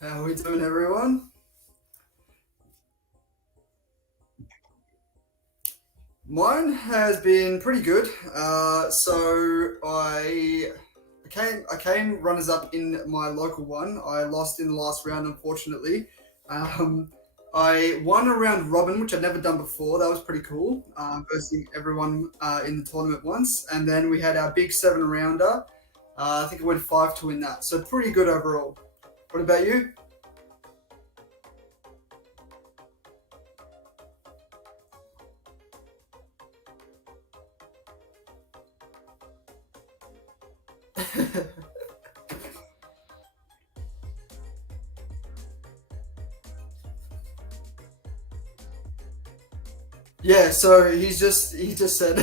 How are we doing, everyone? Mine has been pretty good. So I came runners up in my local one. I lost in the last round, unfortunately. Um, I won around Robin, which I'd never done before. That was pretty cool. Versing everyone in the tournament once, and then we had our big seven rounder. I think it went five to win that. So pretty good overall. What about you? Yeah, so he just said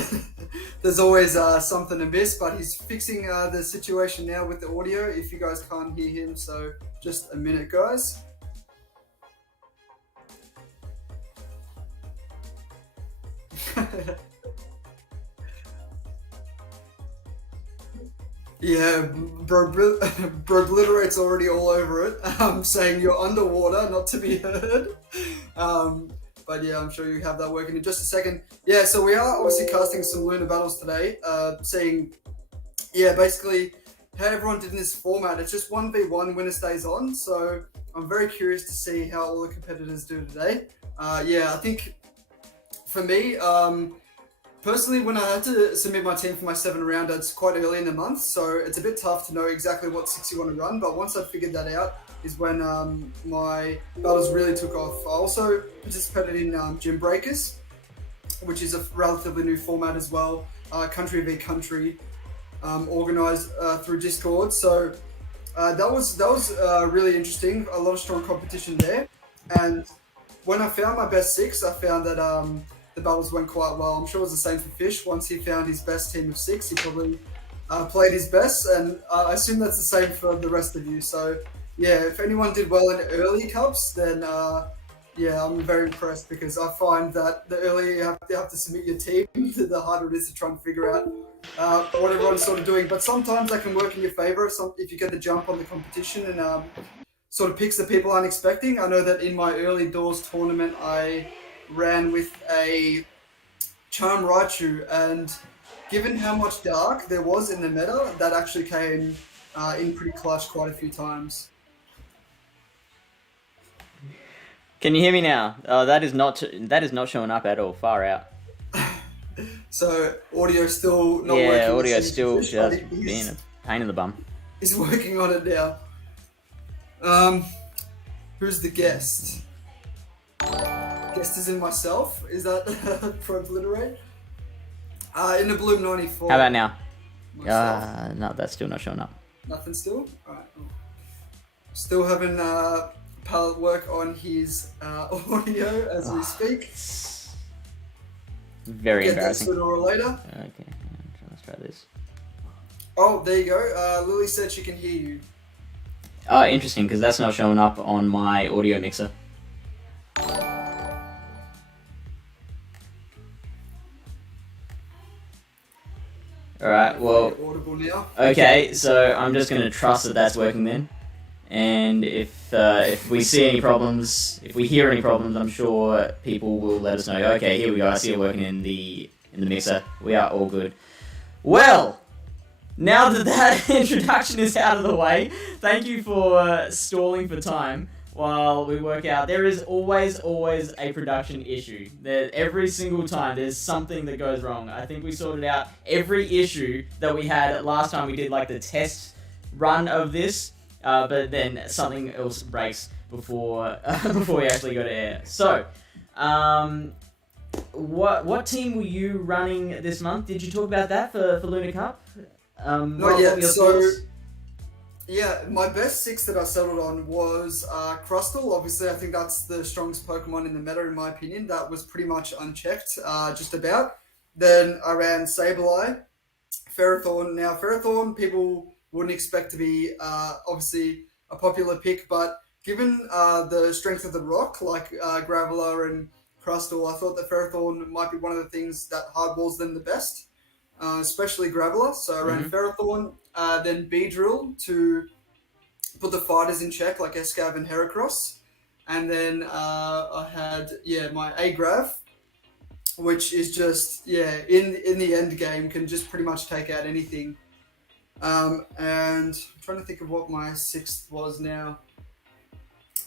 there's always something amiss, but he's fixing the situation now with the audio. If you guys can't hear him, so just a minute, guys. Yeah, bro, Obliterate's already all over it, saying you're underwater, not to be heard. Um, but yeah, I'm sure you have that working in just a second. Yeah, so we are obviously casting some Lunar Battles today, seeing yeah, basically how everyone did in this format. It's just 1v1, winner stays on. So I'm very curious to see how all the competitors do today. Yeah, I think for me, personally, when I had to submit my team for my seven rounder, it's quite early in the month, so it's a bit tough to know exactly what six you want to run. But once I figured that out, is when my battles really took off. I also participated in Gym Breakers, which is a relatively new format as well, country v country, organized through Discord. So that was really interesting. A lot of strong competition there, and when I found my best six, I found that the battles went quite well. I'm sure it was the same for Fish. Once he found his best team of six, he probably played his best, and I assume that's the same for the rest of you. So yeah, if anyone did well in early cups, then yeah, I'm very impressed because I find that the earlier you have to submit your team, the harder it is to try and figure out what everyone's sort of doing. But sometimes that can work in your favor if you get the jump on the competition and sort of picks the people I'm expecting. I know that in my early doors tournament, I ran with a Charm Raichu, and given how much dark there was in the meta, that actually came in pretty clutch quite a few times. Can you hear me now? That is not showing up at all. Far out. So audio still not Yeah, working the audio's same for still Fish, but just being a pain in the bum. he's working on it now. Um, who's the guest? Guest is in myself. Is that proliferate? In the Bloom How about 94. now? Myself. No, that's still not showing up. Nothing still? Alright. Cool. Still having palette work on his audio as we speak. Very Get that embarrassing. sooner or later. Okay, let's try this. Oh, there you go. Lily said she can hear you. Oh, interesting, because that's not showing up on my audio mixer. Alright, well, You're audible now. okay, so I'm just going to trust that that's working then. And if we see any problems, if we hear any problems, I'm sure people will let us know. Okay, here we go. I see it working in the mixer. We are all good. Well, now that that introduction is out of the way, thank you for stalling for time while we work out. There is always a production issue. There, every single time there's something that goes wrong. I think we sorted out every issue that we had last time we did like the test run of this. But then something else breaks before before we actually go to air. So, what team were you running this month? Did you talk about that for Luna Cup? Not What yet. were your So thoughts? yeah, my best six that I settled on was Crustle. Obviously, I think that's the strongest Pokemon in the meta, in my opinion. That was pretty much unchecked, just about. Then I ran Sableye, Ferrothorn. Now, Ferrothorn, people wouldn't expect to be obviously a popular pick, but given the strength of the rock, like Graveler and Crustle, I thought that Ferrothorn might be one of the things that hardballs them the best, especially Graveler. So I ran Hmm. Ferrothorn, then Beedrill to put the fighters in check, like Escav and Heracross. And then I had, my Agrav, which is just, in the end game, can just pretty much take out anything. And I'm trying to think of what my 6th was now.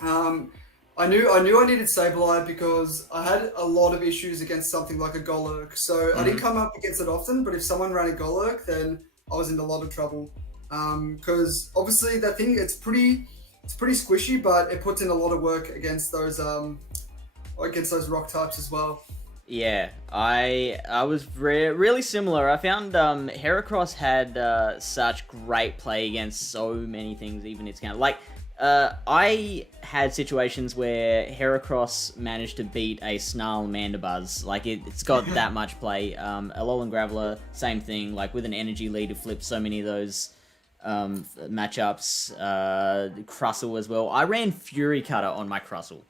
I knew I needed Sableye because I had a lot of issues against something like a Golurk. So I didn't come up against it often, but if someone ran a Golurk, then I was in a lot of trouble. Because obviously that thing, it's pretty squishy, but it puts in a lot of work against those rock types as well. Yeah, I was really similar. I found Heracross had such great play against so many things, even its counter. Like, I had situations where Heracross managed to beat a Snarl Mandibuzz. Like, it's got that much play. Alolan Graveler, same thing. Like, with an energy lead, it flipped so many of those matchups. Crustle as well. I ran Fury Cutter on my Crustle.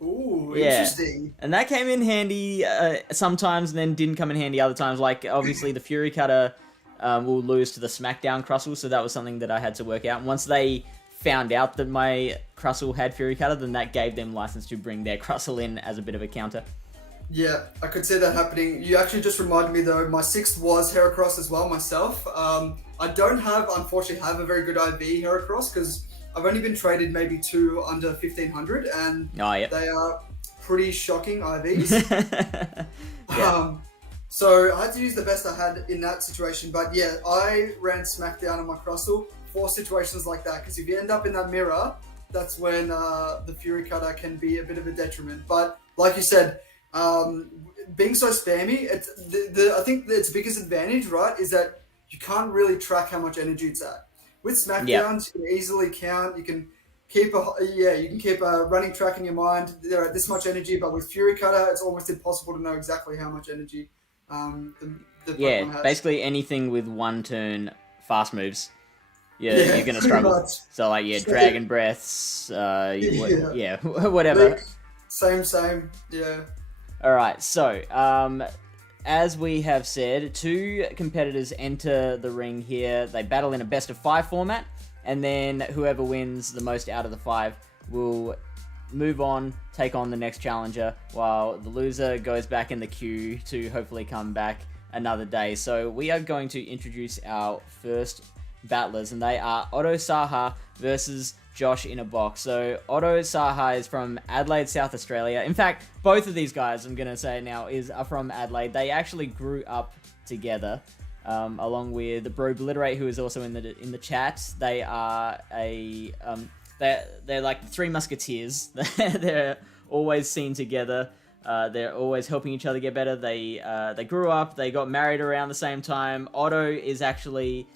Ooh, interesting. And that came in handy sometimes and then didn't come in handy other times. Like, obviously, the Fury Cutter will lose to the Smackdown Crustle, so that was something that I had to work out. And once they found out that my Crustle had Fury Cutter, then that gave them license to bring their Crustle in as a bit of a counter. Yeah, I could see that happening. You actually just reminded me, though, my 6th was Heracross as well, myself. I don't unfortunately have a very good IV Heracross, because I've only been traded maybe 2 under 1500, and they are pretty shocking IVs. Yeah. So I had to use the best I had in that situation. But yeah, I ran Smackdown on my Crustle for situations like that, because if you end up in that mirror, that's when the Fury Cutter can be a bit of a detriment. But like you said, being so spammy, I think its biggest advantage, right, is that you can't really track how much energy it's at. With Smackdowns, you can easily count. You can keep a running track in your mind. They're at this much energy, but with Fury Cutter, it's almost impossible to know exactly how much energy the Pokemon has. Basically anything with 1 turn fast moves. You're gonna struggle. Much. So like Dragon Breaths, whatever. Same. Yeah. All right. So as we have said, 2 competitors enter the ring here. They battle in a best of 5 format, and then whoever wins the most out of the 5 will move on, take on the next challenger, while the loser goes back in the queue to hopefully come back another day. So we are going to introduce our first battlers, and they are Otto Saha versus Josh in a box. So Otto Saha is from Adelaide, South Australia. In fact, both of these guys, I'm going to say now, are from Adelaide. They actually grew up together, along with Bro Obliterate, who is also in the chat. They are they're like the 3 Musketeers. They're always seen together. They're always helping each other get better. They grew up. They got married around the same time. Otto is actually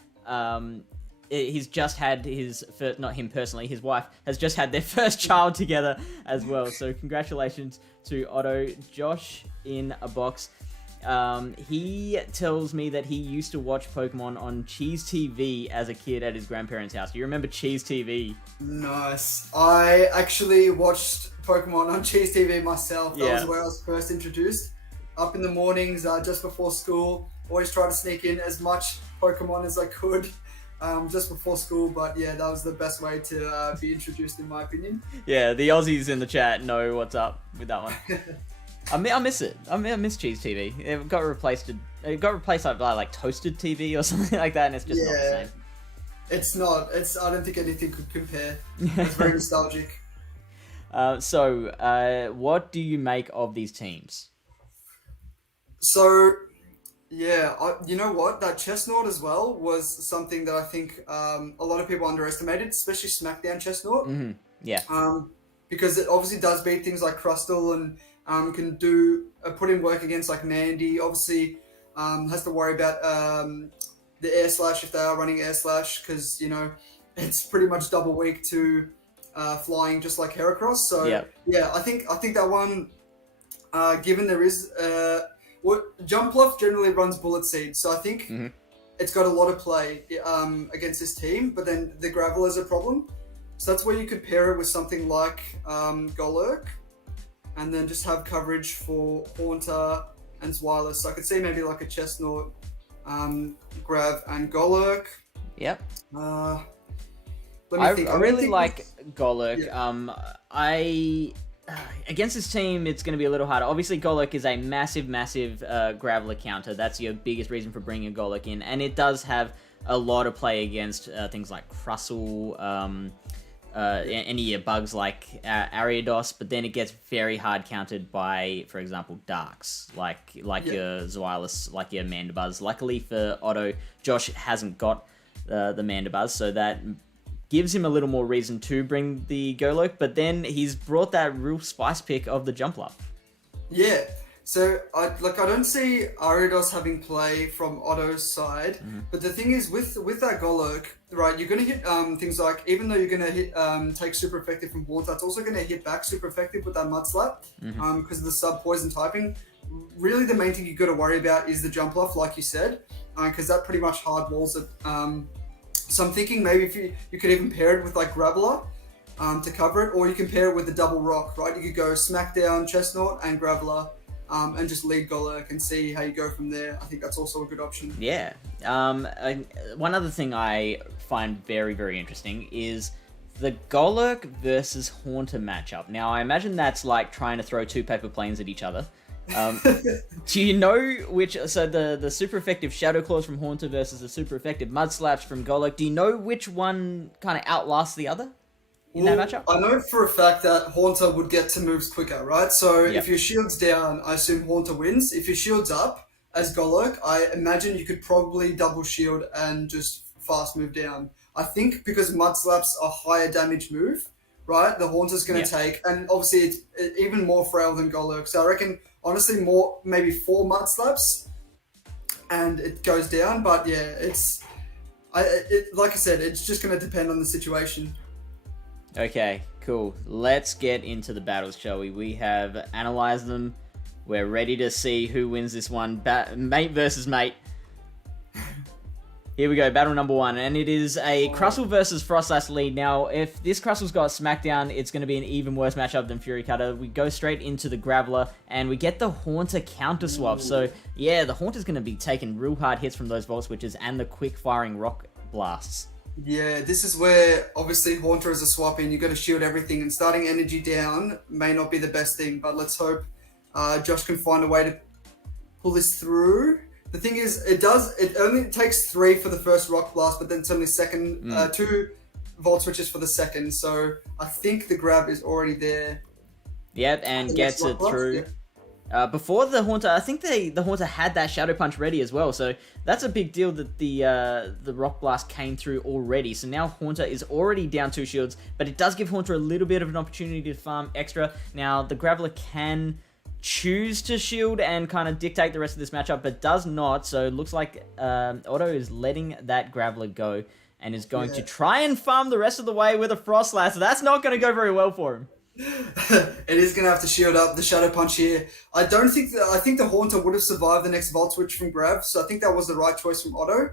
he's just had his first, not him personally, his wife has just had their first child together as well. So congratulations to Otto. Josh in a box. He tells me that he used to watch Pokemon on Cheese TV as a kid at his grandparents' house. Do you remember Cheese TV? Nice. I actually watched Pokemon on Cheese TV myself. That was where I was first introduced. Up in the mornings, just before school. Always try to sneak in as much Pokemon as I could. Just before school, but yeah, that was the best way to be introduced, in my opinion. Yeah, the Aussies in the chat know what's up with that one. I miss it. I miss Cheese TV. It got replaced by like Toasted TV or something like that, and it's just not the same. It's not. I don't think anything could compare. It's very nostalgic. So, what do you make of these teams? So, yeah, you know what? That Chestnut as well was something that I think a lot of people underestimated, especially Smackdown Chestnut. Mm-hmm. Yeah. Because it obviously does beat things like Crustle and can put in work against like Nandy. Obviously, has to worry about the Air Slash if they are running Air Slash, because it's pretty much double weak to flying, just like Heracross. So yeah, I think that one, given there is Jumpluff generally runs Bullet Seed, so I think it's got a lot of play against this team. But then the Gravel is a problem, so that's where you could pair it with something like Golurk, and then just have coverage for Haunter and Zweilous. So I could see maybe like a Chestnut, Grav and Golurk. Yep. Let me I, think. I don't really think like Golurk. Yeah. I against this team, it's going to be a little harder. Obviously, Golurk is a massive Graveler counter. That's your biggest reason for bringing a Golurk in, and it does have a lot of play against things like Crustle, any bugs like Ariados, but then it gets very hard countered by, for example, Darks, like your Zoilus, like your Mandibuzz. Luckily for Otto, Josh hasn't got the Mandibuzz, so that gives him a little more reason to bring the Golurk, but then he's brought that real spice pick of the Jumpluff. Yeah. So I don't see Ariados having play from Otto's side, but the thing is with that Golurk, right? You're gonna hit things like, even though you're gonna hit take super effective from Haunter, it's also gonna hit back super effective with that Mud Slap because of the sub poison typing. Really, the main thing you got to worry about is the Jumpluff, like you said, because that pretty much hard walls it. So I'm thinking maybe if you could even pair it with like Graveler to cover it, or you can pair it with the double rock, right? You could go Smackdown, Chestnut, and Graveler, and just lead Golurk and see how you go from there. I think that's also a good option. Yeah. One other thing I find very, very interesting is the Golurk versus Haunter matchup. Now, I imagine that's like trying to throw two paper planes at each other. Do you know which? So the super effective Shadow Claws from Haunter versus the super effective Mud Slaps from Golurk. Do you know which one kind of outlasts the other in that matchup? I know for a fact that Haunter would get to moves quicker, right? So if your shield's down, I assume Haunter wins. If your shield's up as Golurk, I imagine you could probably double shield and just fast move down. I think because Mud Slap's a higher damage move, right? The Haunter's going to take, and obviously it's even more frail than Golurk. So I reckon, honestly, maybe 4 Mud Slaps, and it goes down. But yeah, like I said, it's just going to depend on the situation. Okay, cool. Let's get into the battles, shall we? We have analyzed them. We're ready to see who wins this one. Mate versus mate. Here we go, battle number 1, and it is a Crustle versus Frostlass lead. Now, if this Crustle's got Smackdown, it's going to be an even worse matchup than Fury Cutter. We go straight into the Graveler, and we get the Haunter counter swap. So, yeah, the Haunter's going to be taking real hard hits from those Volt Switches and the quick-firing Rock Blasts. Yeah, this is where, obviously, Haunter is a swap in. You've got to shield everything, and starting energy down may not be the best thing, but let's hope Josh can find a way to pull this through. The thing is, it only takes 3 for the first Rock Blast, but then it's only 2 Volt Switches for the second, so I think the grab is already there. Yep, and gets it through. Yeah. Before the Haunter, I think the Haunter had that Shadow Punch ready as well, so that's a big deal that the Rock Blast came through already. So now Haunter is already down 2 shields, but it does give Haunter a little bit of an opportunity to farm extra. Now, the Graveler can choose to shield and kind of dictate the rest of this matchup, but does not. So it looks like Otto is letting that Graveler go and is going to try and farm the rest of the way with a Frostlass. So that's not going to go very well for him. It is going to have to shield up the Shadow Punch here. I think the Haunter would have survived the next Volt Switch from Grav, so I think that was the right choice from Otto.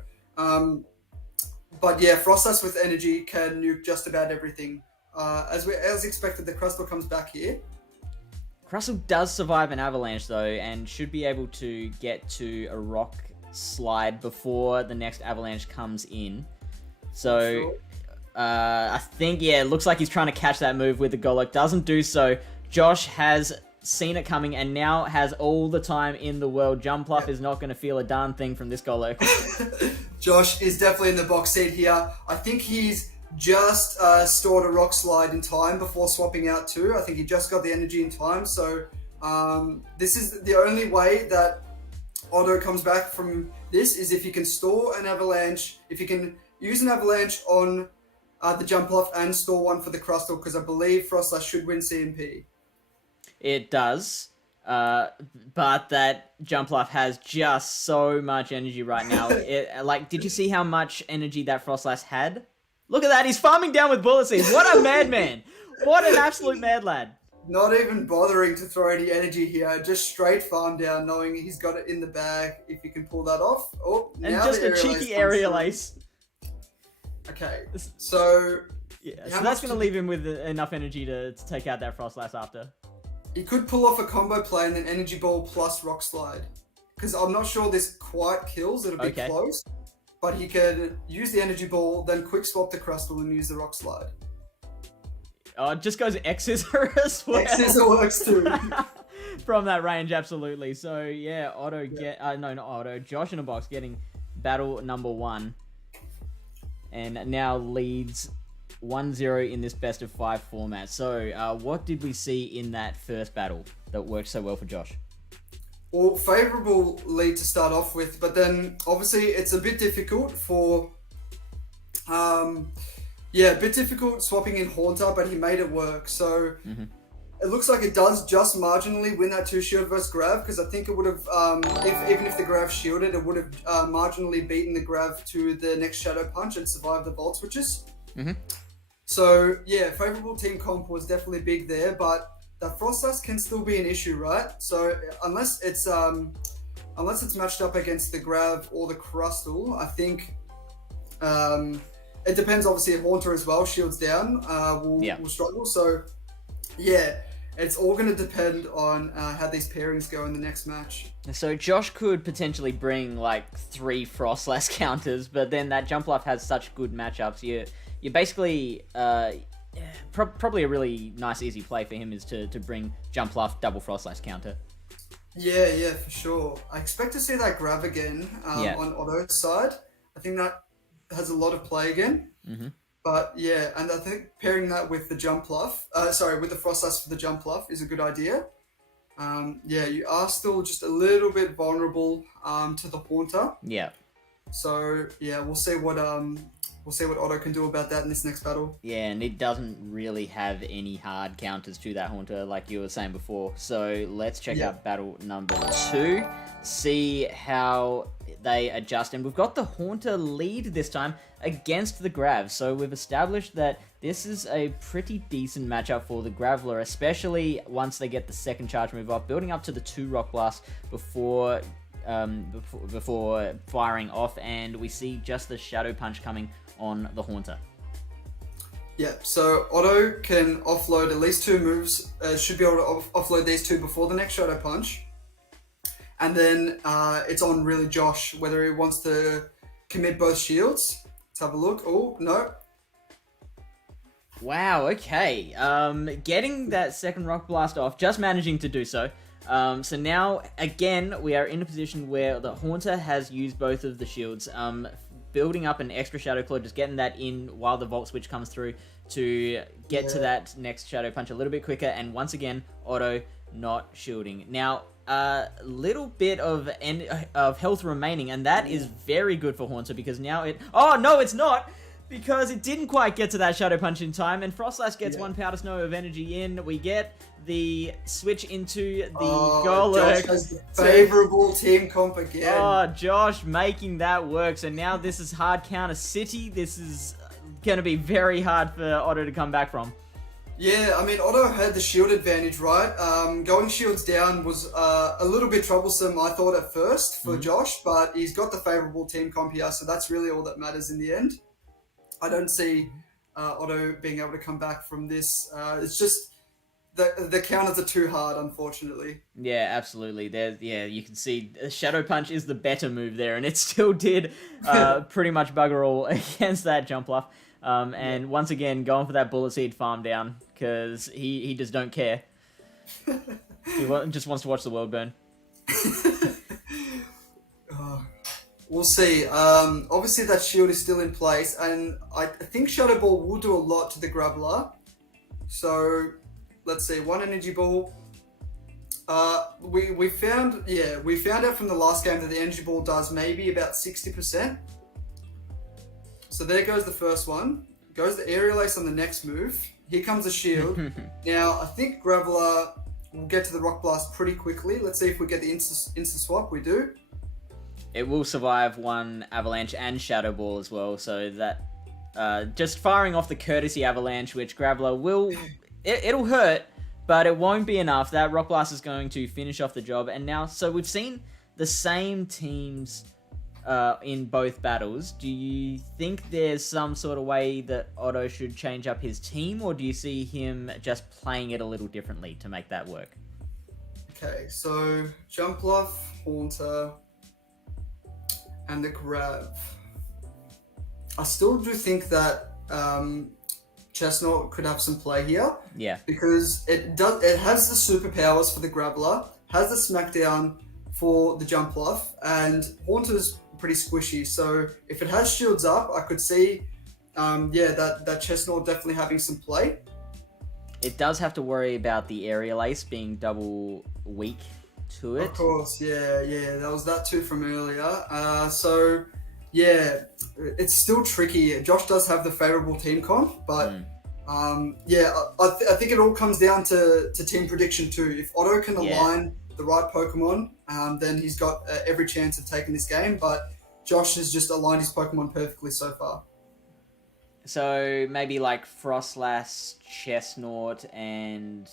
But yeah, Frostlass with energy can nuke just about everything. As expected, the Crustle comes back here. Crustle does survive an avalanche though, and should be able to get to a rock slide before the next avalanche comes in. So, I think, it looks like he's trying to catch that move with the Golurk. Doesn't do so. Josh has seen it coming and now has all the time in the world. Jumpluff is not going to feel a darn thing from this Golurk. Josh is definitely in the box seat here. I think he's just stored a rock slide in time before swapping out too. I think he just got the energy in time. So this is the only way that Otto comes back from this, is if he can store an avalanche, if he can use an avalanche on the Jumpluff and store one for the Crustle, because I believe Frostlass should win CMP. It does. But that Jumpluff has just so much energy right now. Did you see how much energy that Frostlass had? Look at that, he's farming down with Bullet Seeds. What a madman. What an absolute mad lad. Not even bothering to throw any energy here, just straight farm down, knowing he's got it in the bag if he can pull that off. Oh, and now just a cheeky aerial ace. Okay, so... Yeah, so that's going to leave him with enough energy to take out that Frostlass after. He could pull off a combo play and then Energy Ball plus Rock Slide. Because I'm not sure this quite kills, it'll be close. but he could use the energy ball, then quick swap the crustal and use the rock slide. Oh, it just goes X Scissor as well. X Scissor works too. From that range, absolutely. So yeah, not Otto. Josh in a box getting battle number 1, and now leads 1-0 in this best of 5 format. So what did we see in that first battle that worked so well for Josh? Well, favourable lead to start off with, but then obviously it's a bit difficult for, a bit difficult swapping in Haunter, but he made it work. So it looks like it does just marginally win that 2 shield versus Grav, because I think it would have, even if the Grav shielded, it would have marginally beaten the Grav to the next Shadow Punch and survived the Volt Switches. So yeah, favourable team comp was definitely big there, but that Frostlass can still be an issue, right? So unless it's matched up against the Grav or the Crustal, I think it depends. Obviously, if Haunter as well shields down, will struggle. So yeah, it's all going to depend on how these pairings go in the next match. So Josh could potentially bring like 3 Frostlass counters, but then that Jumpluff has such good matchups. You basically probably a really nice easy play for him is to bring Jumpluff double Frostlass counter. Yeah, for sure. I expect to see that Grav again on Otto's side. I think that has a lot of play again. But yeah, and I think pairing that with the Jumpluff, with the Frostlass for the Jumpluff is a good idea. You are still just a little bit vulnerable to the Haunter. Yeah. So yeah, we'll see what Otto can do about that in this next battle. Yeah, and it doesn't really have any hard counters to that Haunter, like you were saying before. So let's check out battle number 2, see how they adjust. And we've got the Haunter lead this time against the Grav. So we've established that this is a pretty decent matchup for the Graveler, especially once they get the second charge move off, building up to the 2 Rock Blast before firing off, and we see just the Shadow Punch coming on the Haunter. Yeah, so Otto can offload at least 2 moves, should be able to offload these 2 before the next Shadow Punch. And then it's on really Josh, whether he wants to commit both shields. Let's have a look. Oh, no. Wow, okay. Getting that second Rock Blast off, just managing to do so. So now, again, we are in a position where the Haunter has used both of the shields. Building up an extra Shadow Claw, just getting that in while the Volt Switch comes through to get to that next Shadow Punch a little bit quicker, and once again, Otto not shielding. Now, a little bit of health remaining, and that is very good for Haunter, because now it... Oh, no, it's not! Because it didn't quite get to that Shadow Punch in time, and Frostlass gets 1 Powder Snow of energy in. We get the switch into the Golurk. Josh has the favourable team comp again. Oh, Josh making that work. So now this is hard counter city. This is going to be very hard for Otto to come back from. Yeah, I mean, Otto had the shield advantage, right? Going shields down was a little bit troublesome, I thought, at first for Josh, but he's got the favourable team comp here, so that's really all that matters in the end. I don't see Otto being able to come back from this. It's just the counters are too hard, unfortunately. Yeah, absolutely. You can see Shadow Punch is the better move there, and it still did pretty much bugger all against that Jumpluff. And once again, going for that Bullet Seed farm down, because he just don't care. He just wants to watch the world burn. We'll see. Obviously, that shield is still in place, and I think Shadow Ball will do a lot to the Graveler. So, let's see. 1 Energy Ball. We found out from the last game that the Energy Ball does maybe about 60%. So there goes the first one. Goes the Aerial Ace on the next move. Here comes the shield. Now, I think Graveler will get to the Rock Blast pretty quickly. Let's see if we get the instant swap. We do. It will survive 1 Avalanche and Shadow Ball as well, so that just firing off the Courtesy Avalanche, which Graveler will... It'll hurt, but it won't be enough. That Rock Blast is going to finish off the job, and now... So we've seen the same teams in both battles. Do you think there's some sort of way that Otto should change up his team, or do you see him just playing it a little differently to make that work? Okay, so Jumpluff, Haunter, and the Grav. I still do think that Chestnut could have some play here. Yeah. Because it has the superpowers for the Graveler, has the smackdown for the jump off, and Haunter's pretty squishy. So if it has shields up, I could see, that Chestnut definitely having some play. It does have to worry about the aerial ace being double weak to it. Of course, yeah, that was that too from earlier. So yeah, it's still tricky. Josh does have the favorable team comp, but I think it all comes down to team prediction too. If Otto can align the right Pokemon, then he's got every chance of taking this game. But Josh has just aligned his Pokemon perfectly so far. So maybe like Frostlass, Chestnut, and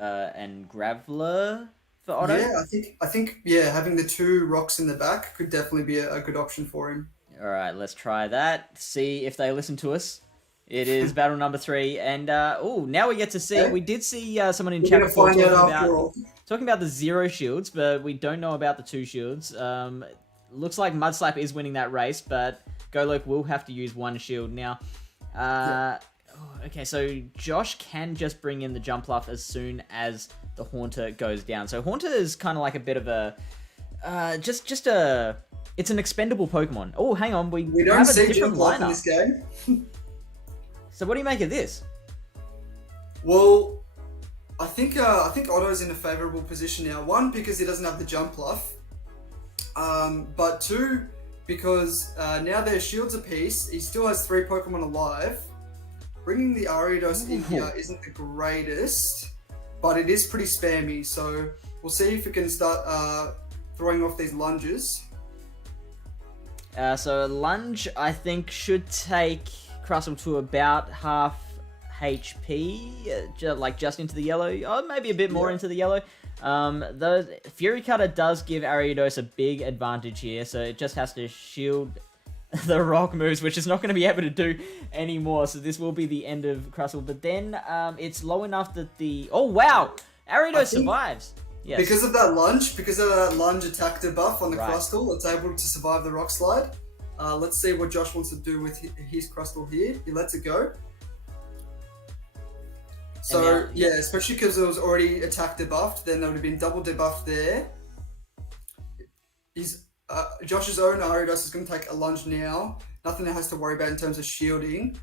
Graveler for Otto. Yeah, I think having the 2 rocks in the back could definitely be a good option for him. All right, let's try that. See if they listen to us. It is battle number 3, and now we get to see. We did see someone in chat before talking about the 0 shields, but we don't know about the 2 shields. Looks like Mudslap is winning that race, but Golok will have to use 1 shield now. Okay, so Josh can just bring in the Jumpluff as soon as the Haunter goes down. So Haunter is kind of like a bit of a it's an expendable Pokemon. Oh, hang on, we don't have a see different Jumpluff lineup in this game. So what do you make of this? Well, I think Otto's in a favorable position now. 1, because he doesn't have the Jumpluff, but 2, because now their shields apiece. He still has 3 Pokemon alive. Bringing the Ariados in here isn't the greatest, but it is pretty spammy. So we'll see if it can start throwing off these lunges. So a lunge, I think, should take Crustle to about half HP, just into the yellow, or maybe a bit more into the yellow. The Fury Cutter does give Ariados a big advantage here, so it just has to shield the rock moves, which it's not going to be able to do anymore. So this will be the end of Crustle. But then it's low enough that the... Oh, wow! Ariados survives. Yes. Because of that lunge attack debuff on the Crustle, it's able to survive the Rock Slide. Let's see what Josh wants to do with his Crustle here. He lets it go. So, now, especially because it was already attack debuffed, then there would have been double debuffed there. Josh's own Ariados is going to take a lunge now. Nothing that has to worry about in terms of shielding.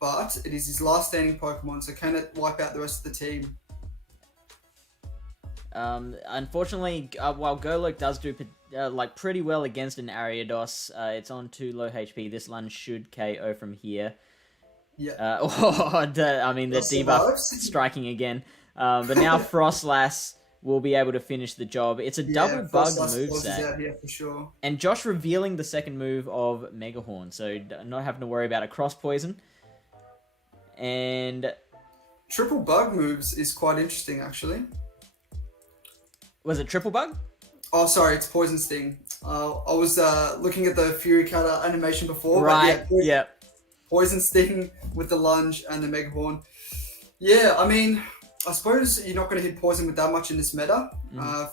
But it is his last standing Pokemon, so can it wipe out the rest of the team? Unfortunately, while Golok does do pretty well against an Ariados, it's on 2 low HP. This lunge should KO from here. Yeah. The debuff striking again. But now Frostlass will be able to finish the job. It's a double bug moveset. Out here for sure. And Josh revealing the second move of Mega Horn, so not having to worry about a cross poison. And triple bug moves is quite interesting, actually. Was it triple bug? Oh, sorry, it's Poison Sting. I was looking at the Fury Cutter animation before. Right, but Poison Sting with the lunge and the Mega Horn. Yeah, I mean, I suppose you're not going to hit poison with that much in this meta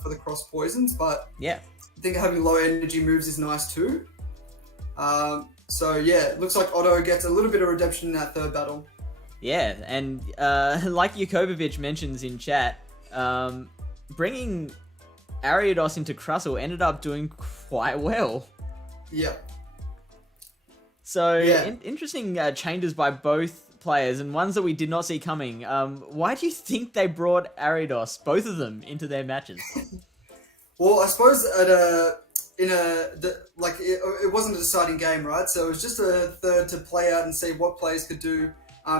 for the cross poisons, but I think having low energy moves is nice too. It looks like Otto gets a little bit of redemption in that 3rd battle. Yeah, and like Jakobovic mentions in chat, bringing Ariados into Crustle ended up doing quite well. Yeah. So, interesting changes by both players, and ones that we did not see coming. Why do you think they brought Ariados, both of them, into their matches? Well, I suppose it wasn't a deciding game, right? So it was just a third to play out and see what players could do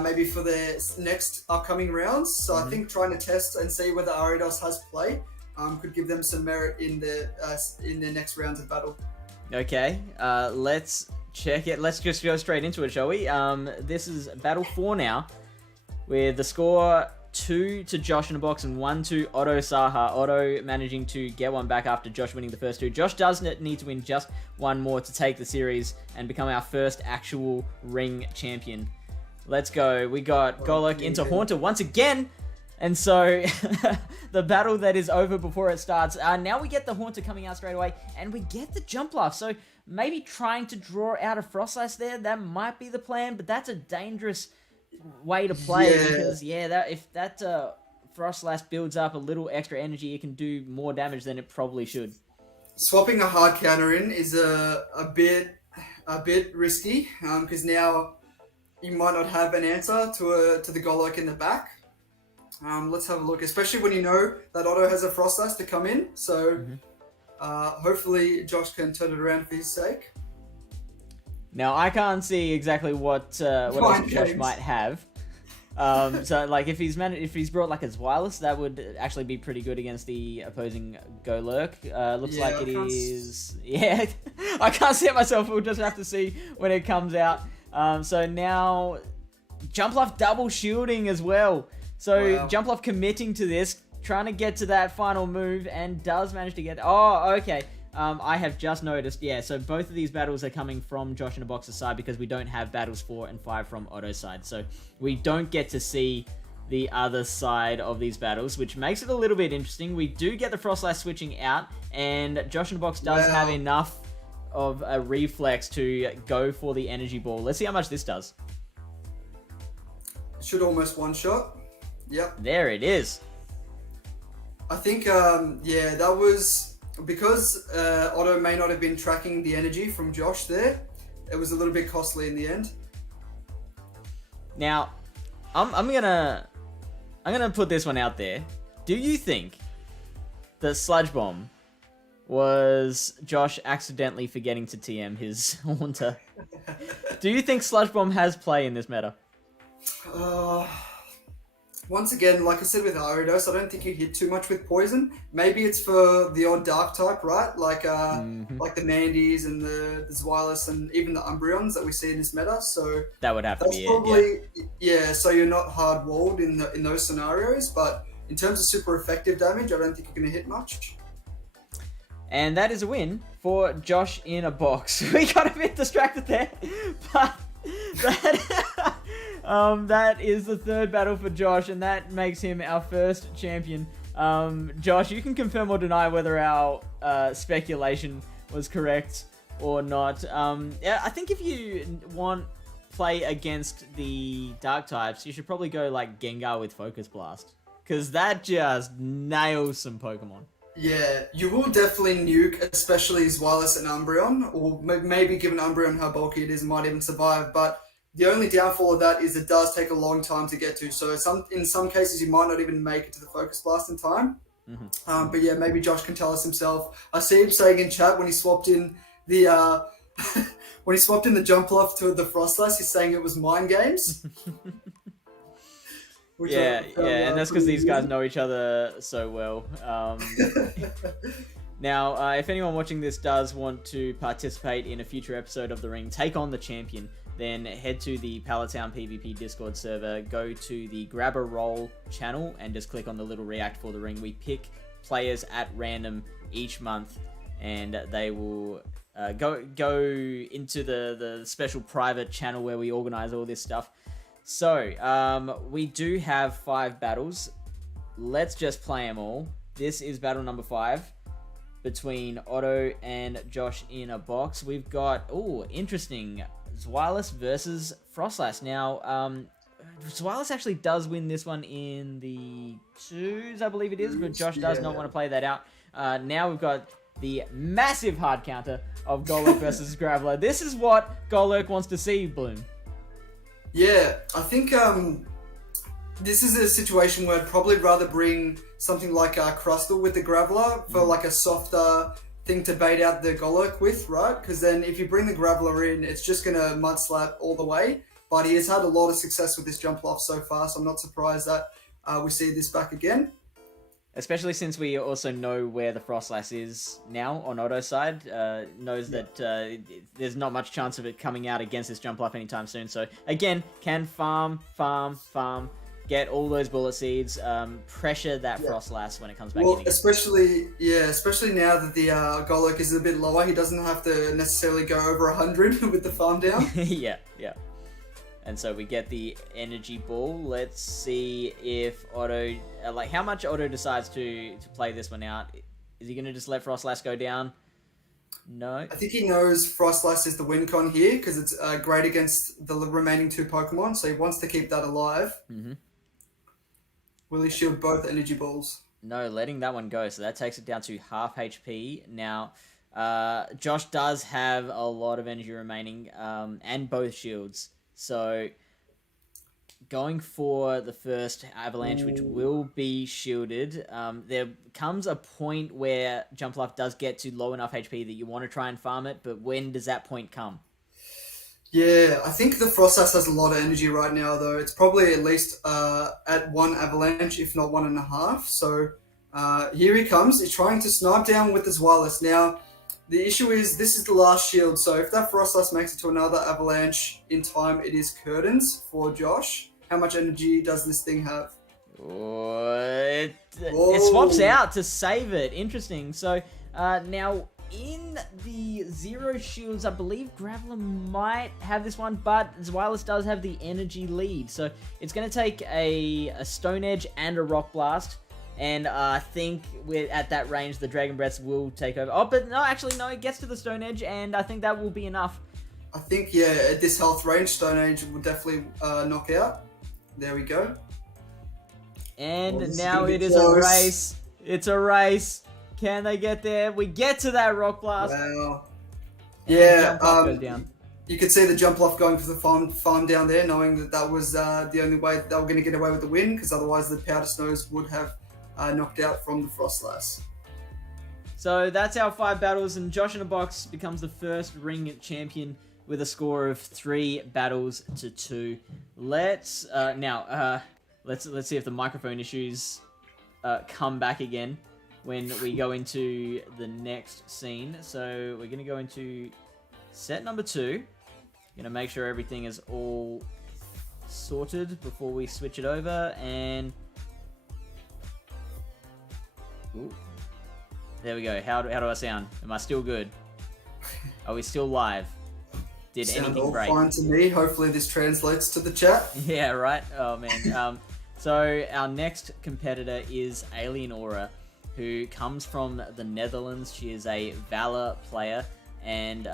maybe for their next upcoming rounds. So I think trying to test and see whether Ariados has play could give them some merit in their next rounds of battle. Okay, let's check it. Let's just go straight into it, shall we? This is Battle 4 now, with the score 2 to Josh in a box and 1 to Otto Saha. Otto managing to get one back after Josh winning the first 2. Josh does need to win just 1 more to take the series and become our first actual ring champion. Let's go. We got Golok into Haunter once again. And so, the battle that is over before it starts. Now we get the Haunter coming out straight away, and we get the Jumpluff. So, maybe trying to draw out a Frostlass there. That might be the plan, but that's a dangerous way to play because if that Frostlass builds up a little extra energy, it can do more damage than it probably should. Swapping a hard counter in is a bit risky because now you might not have an answer to the Golurk in the back. Let's have a look, especially when you know that Otto has a Frostlass to come in. So hopefully Josh can turn it around for his sake. Now I can't see exactly what else Josh might have. So like if he's brought like a Zweilous, that would actually be pretty good against the opposing Golurk. Looks like it is. Yeah, I can't see it myself. We'll just have to see when it comes out. So now Jumpluff double shielding as well. So wow. Jumpluff committing to this, trying to get to that final move, and does manage to get. Oh, okay. I have just noticed, so both of these battles are coming from Josh in a Box's side because we don't have battles 4 and 5 from Otto's side. So we don't get to see the other side of these battles, which makes it a little bit interesting. We do get the Frostlass switching out, and Josh in a Box does have enough of a reflex to go for the energy ball. Let's see how much this does. Should almost one shot. Yep. There it is. I think, that was... Because Otto may not have been tracking the energy from Josh there, it was a little bit costly in the end. Now, I'm gonna put this one out there. Do you think that Sludge Bomb was Josh accidentally forgetting to TM his Haunter? Do you think Sludge Bomb has play in this meta? Once again, like I said with Ariados, I don't think you hit too much with poison. Maybe it's for the odd dark type, right? Like the Mandies and the Zweilous and even the Umbreons that we see in this meta. So that would have to be probably so you're not hard walled in those scenarios. But in terms of super effective damage, I don't think you're going to hit much. And that is a win for Josh in a Box. We got a bit distracted there, but that is the third battle for Josh, and that makes him our first champion. Josh, you can confirm or deny whether our speculation was correct or not. I think if you want play against the dark types, you should probably go like Gengar with Focus Blast, because that just nails some Pokemon. Yeah, you will definitely nuke, especially Zweilous and Umbreon, or maybe given Umbreon how bulky it is, it might even survive, but the only downfall of that is it does take a long time to get to. So in some cases, you might not even make it to the Focus Blast in time. Mm-hmm. But yeah, maybe Josh can tell us himself. I see him saying in chat when he swapped in the Jumpluff to the Frostlass, he's saying it was mind games. And that's because these guys know each other so well. Now, if anyone watching this does want to participate in a future episode of The Ring, take on the champion, then head to the Palatown PvP Discord server, go to the Grab a Roll channel, and just click on the little React for the Ring. We pick players at random each month, and they will go into the special private channel where we organize all this stuff. So, we do have 5 battles. Let's just play them all. This is battle number 5 between Otto and Josh in a Box. We've got, interesting, Zweilous versus Frostlass. Now, Zweilous actually does win this one in the 2s, I believe it is, but Josh does not want to play that out. Now we've got the massive hard counter of Golurk versus Graveler. This is what Golurk wants to see, Bloom. Yeah, I think this is a situation where I'd probably rather bring something like Crustle with the Graveler for like a softer thing to bait out the Golurk with, right? Because then if you bring the Graveler in, it's just going to mud slap all the way. But he has had a lot of success with this Jumpluff so far, so I'm not surprised that we see this back again. Especially since we also know where the Frostlass is now on Otto's side. Knows that there's not much chance of it coming out against this Jumpluff anytime soon. So again, can farm, get all those bullet seeds, pressure that Frostlass when it comes back in again. Especially now that the Golurk is a bit lower, he doesn't have to necessarily go over 100 with the farm down. yeah. And so we get the energy ball. Let's see if Otto, how much Otto decides to play this one out. Is he going to just let Frostlass go down? No. I think he knows Frostlass is the win con here because it's great against the remaining 2 Pokemon, so he wants to keep that alive. Mm-hmm. Will he shield both energy balls? No, letting that one go. So that takes it down to half HP. Now, Josh does have a lot of energy remaining, and both shields. So going for the first avalanche, which will be shielded, there comes a point where Jumpluff does get to low enough HP that you want to try and farm it, but when does that point come? Yeah, I think the Frostlass has a lot of energy right now, though. It's probably at least at 1 avalanche, if not 1.5. So here he comes. He's trying to snipe down with his wireless. Now, the issue is this is the last shield. So if that Frostlass makes it to another avalanche in time, it is curtains for Josh. How much energy does this thing have? It swaps out to save it. Interesting. So now in the zero shields, I believe Graveler might have this one, but Zweilous does have the energy lead. So it's going to take a Stone Edge and a Rock Blast. And I think at that range, the Dragon Breaths will take over. Oh, but no, actually, no, it gets to the Stone Edge, and I think that will be enough. I think, yeah, at this health range, Stone Age will definitely knock out. There we go. And now it is a race. It's a race. Can they get there? We get to that Rock Blast. Wow. And Yeah, goes down. You could see the Jumpluff going for the farm down there, knowing that that was the only way they were going to get away with the win, because otherwise the Powder Snows would have knocked out from the Frostlass. So that's our 5 battles, and Josh in a Box becomes the first ring champion with a score of 3 battles to 2. Let's see if the microphone issues come back again when we go into the next scene. So we're gonna go into set number 2. Gonna make sure everything is all sorted before we switch it over, and ooh. There we go. How do I sound? Am I still good? Are we still live? Did Sound anything all break? fine to me. Hopefully this translates to the chat. Yeah, right. Oh man. So our next competitor is Alien Aura, who comes from the Netherlands. She is a Valor player, and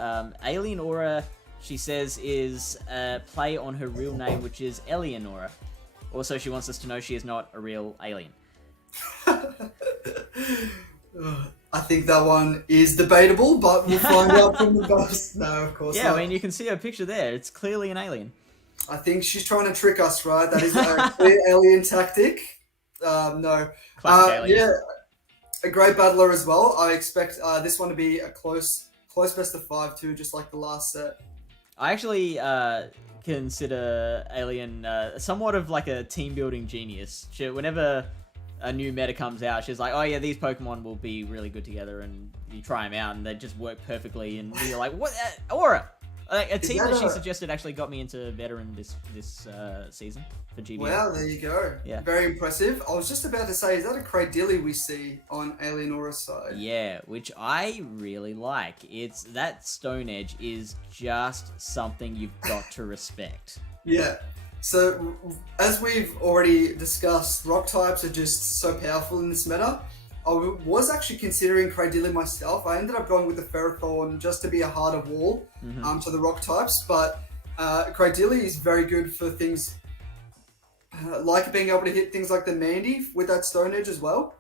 Alien Aura, she says, is a play on her real name, which is Eleonora. Also, she wants us to know she is not a real alien. I think that one is debatable, but we'll find out from the boss. No, of course Yeah, not. I mean, you can see her picture there. It's clearly an alien. I think she's trying to trick us, right? That is a clear alien tactic. No. Classic alien. Yeah, a great battler as well. I expect this one to be a close best of 5 too, just like the last set. I actually consider Alien somewhat of like a team-building genius. Whenever a new meta comes out, she's like, oh yeah, these Pokemon will be really good together, and you try them out and they just work perfectly, and you're like, what? Aura! A team that she suggested actually got me into veteran this season for GBA. Wow, there you go. Yeah. Very impressive. I was just about to say, is that a Cradilly we see on Alien Aura's side? Yeah, which I really like. That Stone Edge is just something you've got to respect. Yeah. So, as we've already discussed, rock types are just so powerful in this meta. I was actually considering Cradilly myself. I ended up going with the Ferrothorn just to be a harder wall to the rock types, but Cradilly is very good for things like being able to hit things like the Mandy with that Stone Edge as well.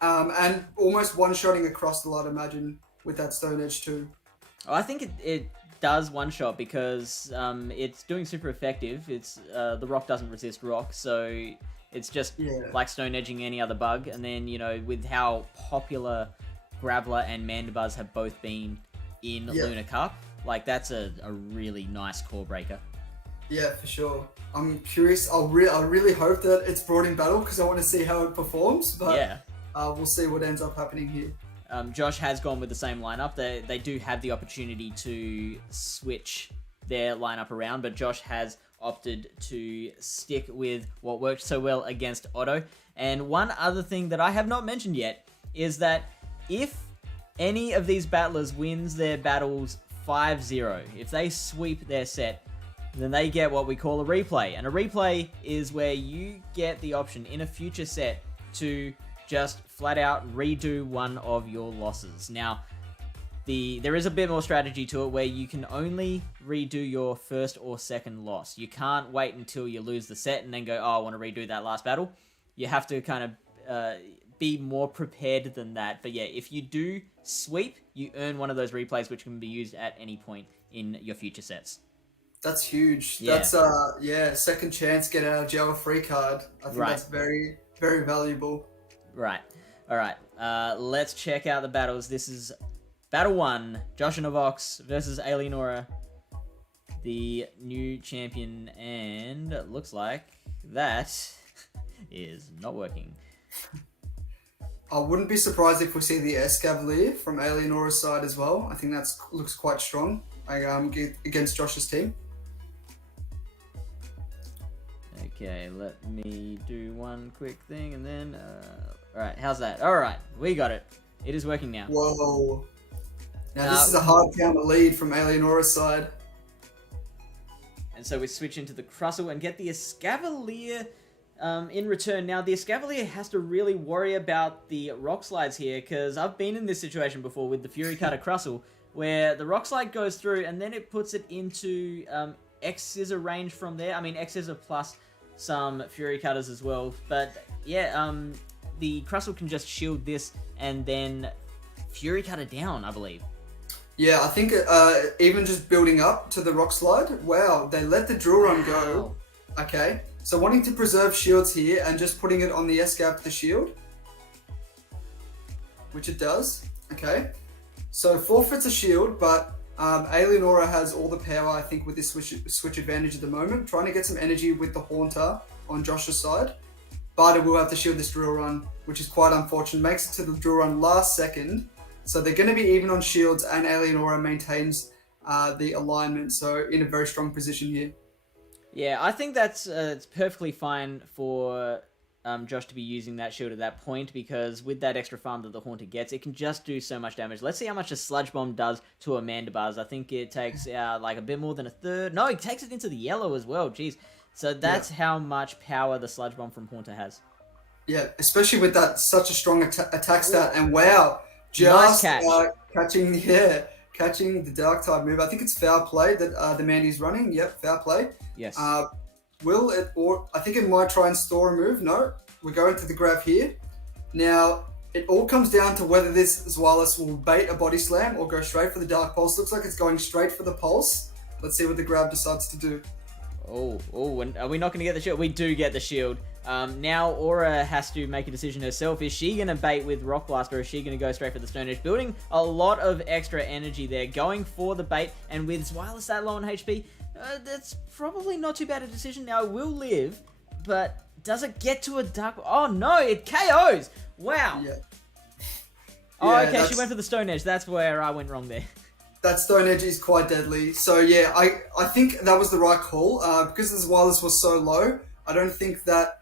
And almost one-shotting across the lot, imagine, with that Stone Edge too. Oh, I think it does one-shot because it's doing super effective. It's the rock doesn't resist rock, so it's just like Stone Edging any other bug. And then, with how popular Graveler and Mandibuzz have both been in Luna Cup, like that's a really nice core breaker. Yeah, for sure. I'm curious. I really hope that it's brought in battle because I want to see how it performs. But we'll see what ends up happening here. Josh has gone with the same lineup. They do have the opportunity to switch their lineup around, but Josh has opted to stick with what worked so well against Otto. And one other thing that I have not mentioned yet is that if any of these battlers wins their battles 5-0, if they sweep their set, then they get what we call a replay. And a replay is where you get the option in a future set to just flat out redo one of your losses. Now, there is a bit more strategy to it where you can only redo your first or second loss. You can't wait until you lose the set and then go, oh, I want to redo that last battle. You have to kind of be more prepared than that. But yeah, if you do sweep, you earn one of those replays which can be used at any point in your future sets. That's huge. Yeah. That's second chance, get out of jail free card. I think that's very, very valuable. Right. All right. Let's check out the battles. This is Battle 1, Josh and Avox versus Alienora, the new champion, and it looks like that is not working. I wouldn't be surprised if we see the Escavalier from Alienora's side as well. I think that looks quite strong against Josh's team. Okay, let me do one quick thing and then... Alright, how's that? Alright, we got it. It is working now. Whoa. Now this is a hard counter lead from Alienora's side. And so we switch into the Crustle and get the Escavalier in return. Now, the Escavalier has to really worry about the Rock Slides here, because I've been in this situation before with the Fury Cutter Crustle, where the Rock Slide goes through and then it puts it into X-Scissor range from there. I mean, X-Scissor plus some Fury Cutters as well. But yeah, the Crustle can just shield this and then Fury Cutter down, I believe. Yeah, I think even just building up to the Rock Slide, wow, they let the Drill Run go. Okay, so wanting to preserve shields here and just putting it on the Escav to shield, which it does. Okay, so forfeits a shield, but Alienora has all the power, I think, with this switch advantage at the moment, trying to get some energy with the Haunter on Josh's side. But it will have to shield this Drill Run, which is quite unfortunate. Makes it to the Drill Run last second. So they're going to be even on shields, and Alienora maintains the alignment, so in a very strong position here. Yeah, I think that's it's perfectly fine for Josh to be using that shield at that point, because with that extra farm that the Haunter gets, it can just do so much damage. Let's see how much a Sludge Bomb does to a Mandibuzz. I think it takes like a bit more than a third. No, it takes it into the yellow as well. Jeez. So that's how much power the Sludge Bomb from Haunter has. Yeah, especially with that such a strong attack stat, and wow. nice Just catch. Catching the Dark Type move. I think it's foul play that the Mandy's running. Yep, foul play. Yes. Will it, or I think it might try and store a move. No, we're going to the grab here. Now, it all comes down to whether this Zweilous will bait a Body Slam or go straight for the Dark Pulse. Looks like it's going straight for the Pulse. Let's see what the grab decides to do. And are we not going to get the shield? We do get the shield. Now Aura has to make a decision herself. Is she going to bait with Rock Blast, or is she going to go straight for the Stone Edge? Building a lot of extra energy there, going for the bait, and with Zweilous that low on HP, that's probably not too bad a decision. Now it will live, but does it get to a Dark... Oh no, it KOs! Wow! Yeah. Oh, okay, she went for the Stone Edge. That's where I went wrong there. That Stone Edge is quite deadly. So yeah, I think that was the right call. Because the Zweilous was so low, I don't think that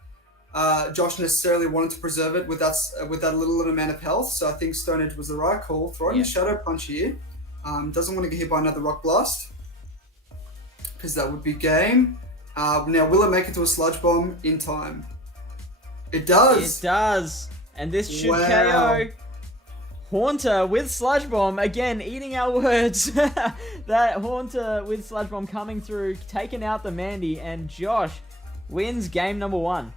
Josh necessarily wanted to preserve it with that little amount of health. So I think Stone Edge was the right call. Throwing the Shadow Punch here. Doesn't want to get hit by another Rock Blast, because that would be game. Now, will it make it to a Sludge Bomb in time? It does. It does. And this should KO. Haunter with Sludge Bomb, again, eating our words. That Haunter with Sludge Bomb coming through, taking out the Mandy, and Josh wins game number 1.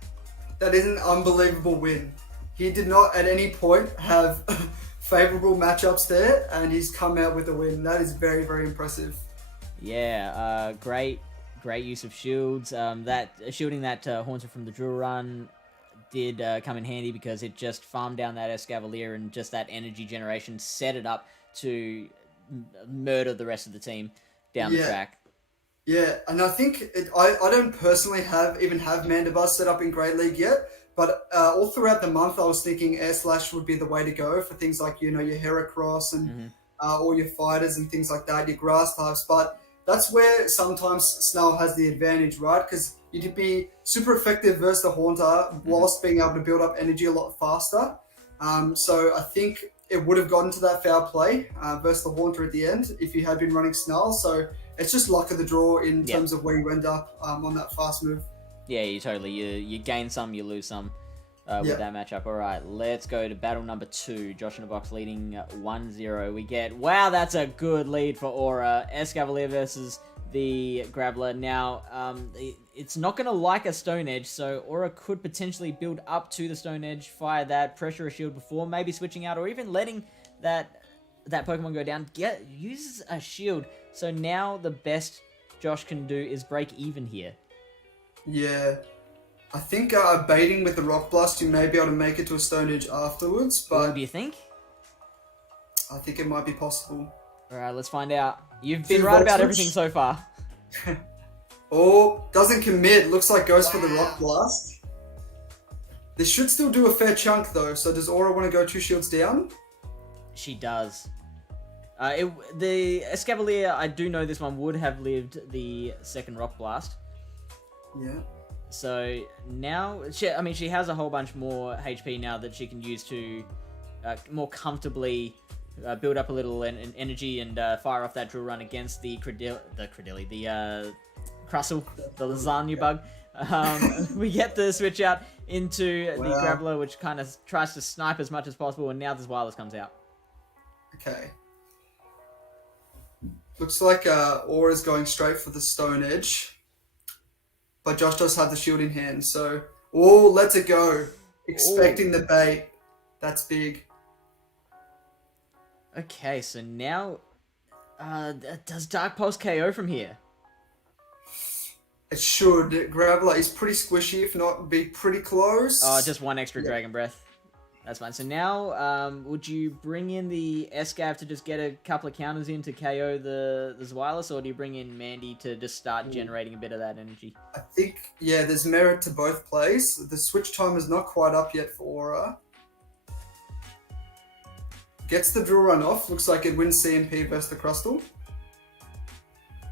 That is an unbelievable win. He did not at any point have favorable matchups there, and he's come out with a win. That is very, very impressive. Yeah, great use of shields. Shielding that Haunter from the Drill Run did come in handy, because it just farmed down that Escavalier, and just that energy generation set it up to murder the rest of the team down the track. Yeah, and I think I don't personally have Mandibuzz set up in Great League yet, but all throughout the month I was thinking Air Slash would be the way to go for things like, your Heracross and all your fighters and things like that, your grass types. But that's where sometimes Snarl has the advantage, right? Because you could be super effective versus the Haunter whilst being able to build up energy a lot faster. So I think it would have gotten to that foul play versus the Haunter at the end if you had been running Snarl. So it's just luck of the draw in terms of where you end up on that fast move. Yeah, you totally. You gain some, you lose some. with that matchup. All right, let's go to battle number 2. Josh in a box leading 1-0. We get, wow, that's a good lead for Aura. Escavalier versus the Graveler. Now, it's not going to like a Stone Edge, so Aura could potentially build up to the Stone Edge, fire that, pressure a shield before, maybe switching out, or even letting that Pokemon go down. Uses a shield, so now the best Josh can do is break even here. Yeah. I think baiting with the Rock Blast, you may be able to make it to a Stone Edge afterwards, but... What do you think? I think it might be possible. Alright, let's find out. You've been right about everything so far. Oh, doesn't commit. Looks like goes for the Rock Blast. This should still do a fair chunk, though, so does Aura want to go 2 shields down? She does. The Escavalier, I do know this one would have lived the second Rock Blast. Yeah. So now, she has a whole bunch more HP now that she can use to more comfortably build up a little energy and fire off that drill run against the Crustle, the lasagna bug. We get the switch out into the Graveler, which kind of tries to snipe as much as possible, and now this wireless comes out. Okay. Looks like Aura's going straight for the Stone Edge. But Josh does have the shield in hand, so... Oh, lets it go. Expecting the bait. That's big. Okay, so now... does Dark Pulse KO from here? It should. Graveler is pretty squishy, if not be pretty close. Oh, just one extra Dragon Breath. That's fine. So now, would you bring in the Escav to just get a couple of counters in to KO the Zweilous, or do you bring in Mandy to just start generating a bit of that energy? I think, yeah, there's merit to both plays. The switch time is not quite up yet for Aura. Gets the drill run off. Looks like it wins CMP versus the Crustle.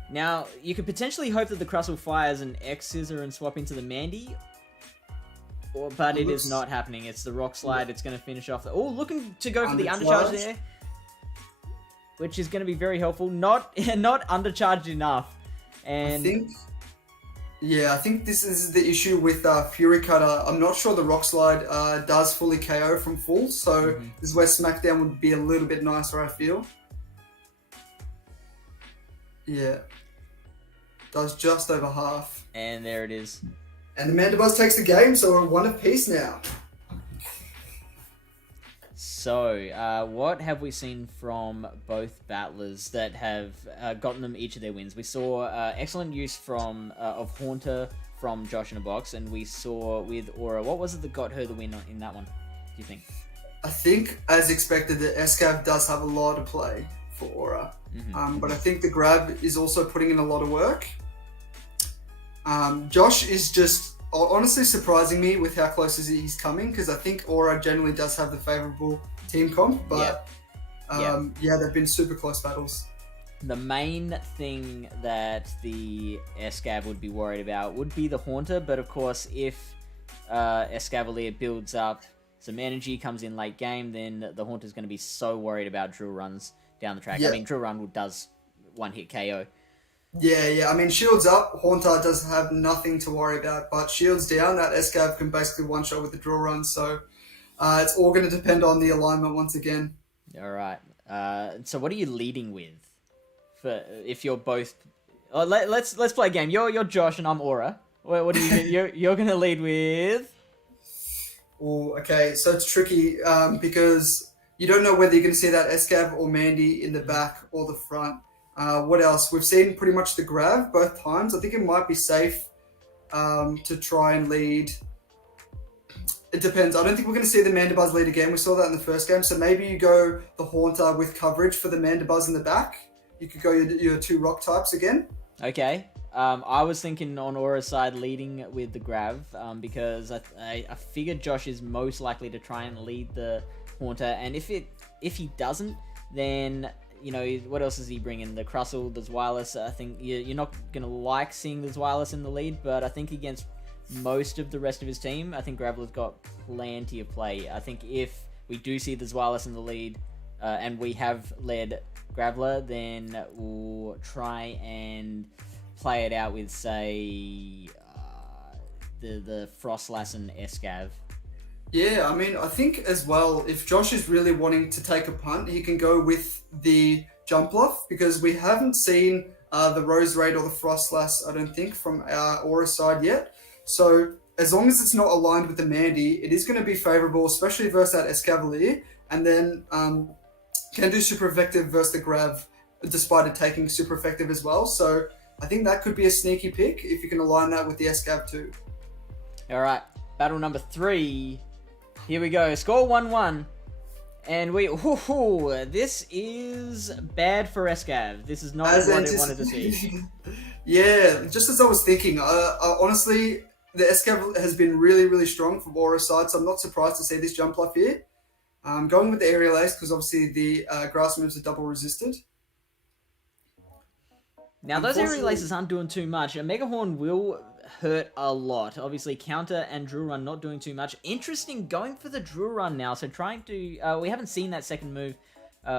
Now, you could potentially hope that the Crustle fires an X-Scissor and swap into the Mandy, but it is not happening. It's the Rock Slide. It's going to finish off. Oh, looking to go for the undercharge there, which is going to be very helpful. Not undercharged enough. And I think this is the issue with Fury Cutter. I'm not sure the Rock Slide does fully KO from full, so this is where Smackdown would be a little bit nicer, I feel. Yeah. Does just over half. And there it is. And the Mandibuzz takes the game, so we're one apiece now. So, what have we seen from both battlers that have gotten them each of their wins? We saw excellent use of Haunter from Josh in a Box, and we saw with Aura. What was it that got her the win in that one, do you think? I think, as expected, the Escav does have a lot of play for Aura. But I think the Grab is also putting in a lot of work. Josh is just honestly surprising me with how close he's coming, because I think Aura generally does have the favourable team comp, but they've been super close battles. The main thing that the Escav would be worried about would be the Haunter, but of course if Escavalier builds up some energy, comes in late game, then the Haunter's going to be so worried about drill runs down the track. I mean, drill run does one-hit KO. Yeah. I mean, shields up, Haunter does have nothing to worry about, but shields down, that Escav can basically one-shot with the drill run, so it's all going to depend on the alignment once again. All right. So what are you leading with? If you're both... let's play a game. You're Josh and I'm Aura. What do you... you're going to lead with... Oh, okay, so it's tricky because you don't know whether you're going to see that Escav or Mandy in the back or the front. What else? We've seen pretty much the Grav both times. I think it might be safe to try and lead. It depends. I don't think we're going to see the Mandibuzz lead again. We saw that in the first game. So maybe you go the Haunter with coverage for the Mandibuzz in the back. You could go your 2 rock types again. Okay. I was thinking on Aura's side leading with the Grav because I figured Josh is most likely to try and lead the Haunter. And if he doesn't, then... You know, what else is he bringing? The Crustle, the Zweilous. I think you're not going to like seeing the Zweilous in the lead, but I think against most of the rest of his team, I think Graveler's got plenty of play. I think if we do see the Zweilous in the lead, and we have led Graveler, then we'll try and play it out with, say, the Frostlass and Escav. Yeah, I mean, I think as well, if Josh is really wanting to take a punt, he can go with the jump bluff because we haven't seen the Rose Raid or the Frost Lass, I don't think, from our Aura side yet. So as long as it's not aligned with the Mandy, it is going to be favorable, especially versus that Escavalier. And then can do super effective versus the Grav, despite it taking super effective as well. So I think that could be a sneaky pick if you can align that with the Escav too. All right, battle number 3. Here we go. Score 1-1. And this is bad for Escav. This is not what I wanted to see. Yeah, just as I was thinking, honestly, the Escav has been really, really strong from Aura side, so I'm not surprised to see this jump off here. Going with the Aerial Ace because obviously the grass moves are double resisted. Now, those Aerial Aces aren't doing too much. A Mega Horn will hurt a lot. Obviously, Counter and Drill Run not doing too much. Interesting, going for the Drill Run now. So trying to... we haven't seen that second move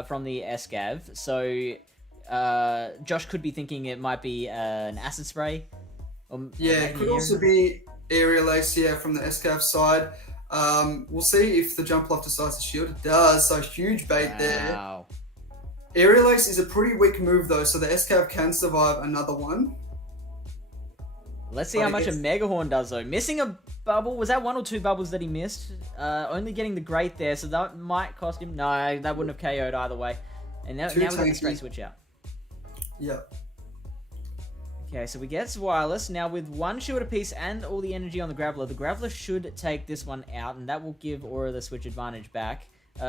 from the Escav. So Josh could be thinking it might be an Acid Spray. Yeah, it could also be Aerial Ace here from the Escav side. We'll see if the Jump Bluff decides to shield. It does, so huge bait there. Aerial Ace is a pretty weak move though, so the Escav can survive another one. Let's see how much a Mega Horn does though. Missing a bubble, was that 1 or 2 bubbles that he missed? Only getting the Great there, so that might cost him. No, that wouldn't have KO'd either way. And now we get the straight switch out. Yep. Okay, so we get Wireless. Now with 1 shield apiece and all the energy on the Graveler should take this one out, and that will give Aura the switch advantage back.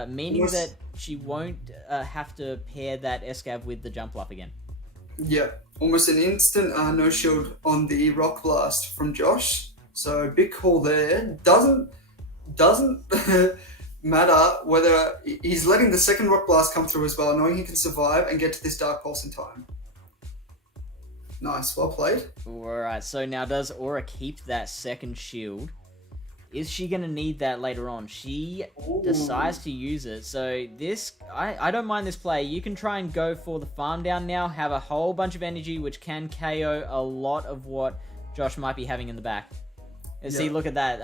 Meaning that she won't have to pair that Escav with the Jump Bluff again. Yeah, almost an instant no shield on the Rock Blast from Josh. So big call there. Doesn't matter whether he's letting the second Rock Blast come through as well, knowing he can survive and get to this Dark Pulse in time. Nice, well played. Alright, so now does Aura keep that second shield? Is she going to need that later on? She decides to use it. So this, I don't mind this play. You can try and go for the farm down now, have a whole bunch of energy, which can KO a lot of what Josh might be having in the back. See, look at that.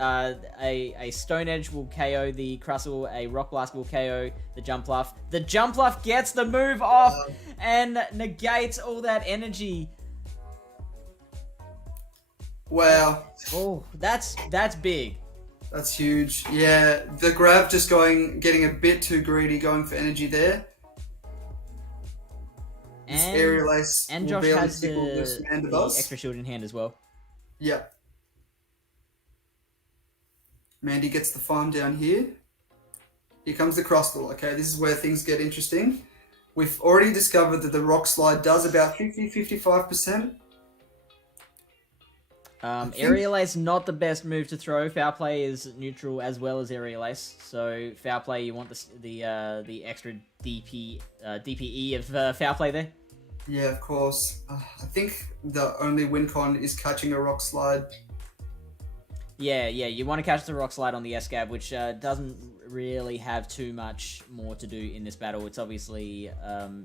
A Stone Edge will KO the Crustle, a Rock Blast will KO the Jump Bluff. The Jump Bluff gets the move off and negates all that energy. Wow. Oh, that's big. That's huge. Yeah, the Grav just getting a bit too greedy, going for energy there. And Aerial Ace and Josh has the extra shield in hand as well. Yeah. Mandy gets the farm down here. Here comes the Crustle. Okay, this is where things get interesting. We've already discovered that the Rock Slide does about 50-55%. Aerial Ace not the best move to throw. Foul Play is neutral as well as Aerial Ace. So Foul Play, you want the extra DPE of Foul Play there. Yeah, of course. I think the only win con is catching a Rock Slide. Yeah, you want to catch the Rock Slide on the Escav, which doesn't really have too much more to do in this battle. It's obviously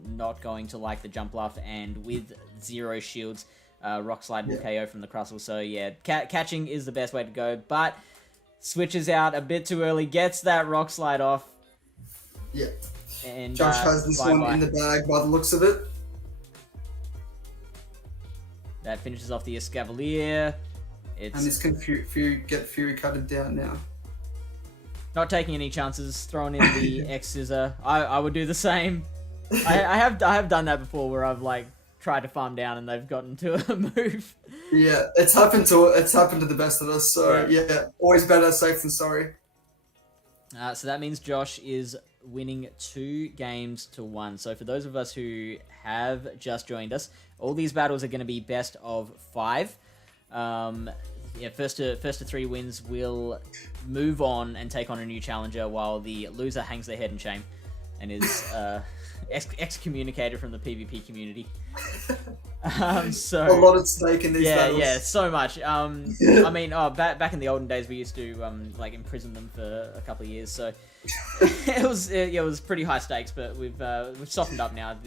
not going to like the Jump Bluff, and with 0 shields, Rock Slide will KO from the Crustle. So yeah, catching is the best way to go, but switches out a bit too early, gets that Rock Slide off. Yeah. And Josh has this one in the bag by the looks of it. That finishes off the Escavalier. And this can get Fury cutted down now. Not taking any chances, throwing in the X Scissor. I would do the same. I have done that before where I've like tried to farm down and they've gotten to a move. Yeah, it's happened to the best of us. So yeah, always better safe than sorry. So that means Josh is winning 2 games to 1. So for those of us who have just joined us, all these battles are going to be best of 5. First to 3 wins will move on and take on a new challenger, while the loser hangs their head in shame and is excommunicated from the PvP community. So a lot at stake in these battles. Yeah, so much. I mean, back in the olden days, we used to like imprison them for a couple of years. So it was pretty high stakes, but we've softened up now.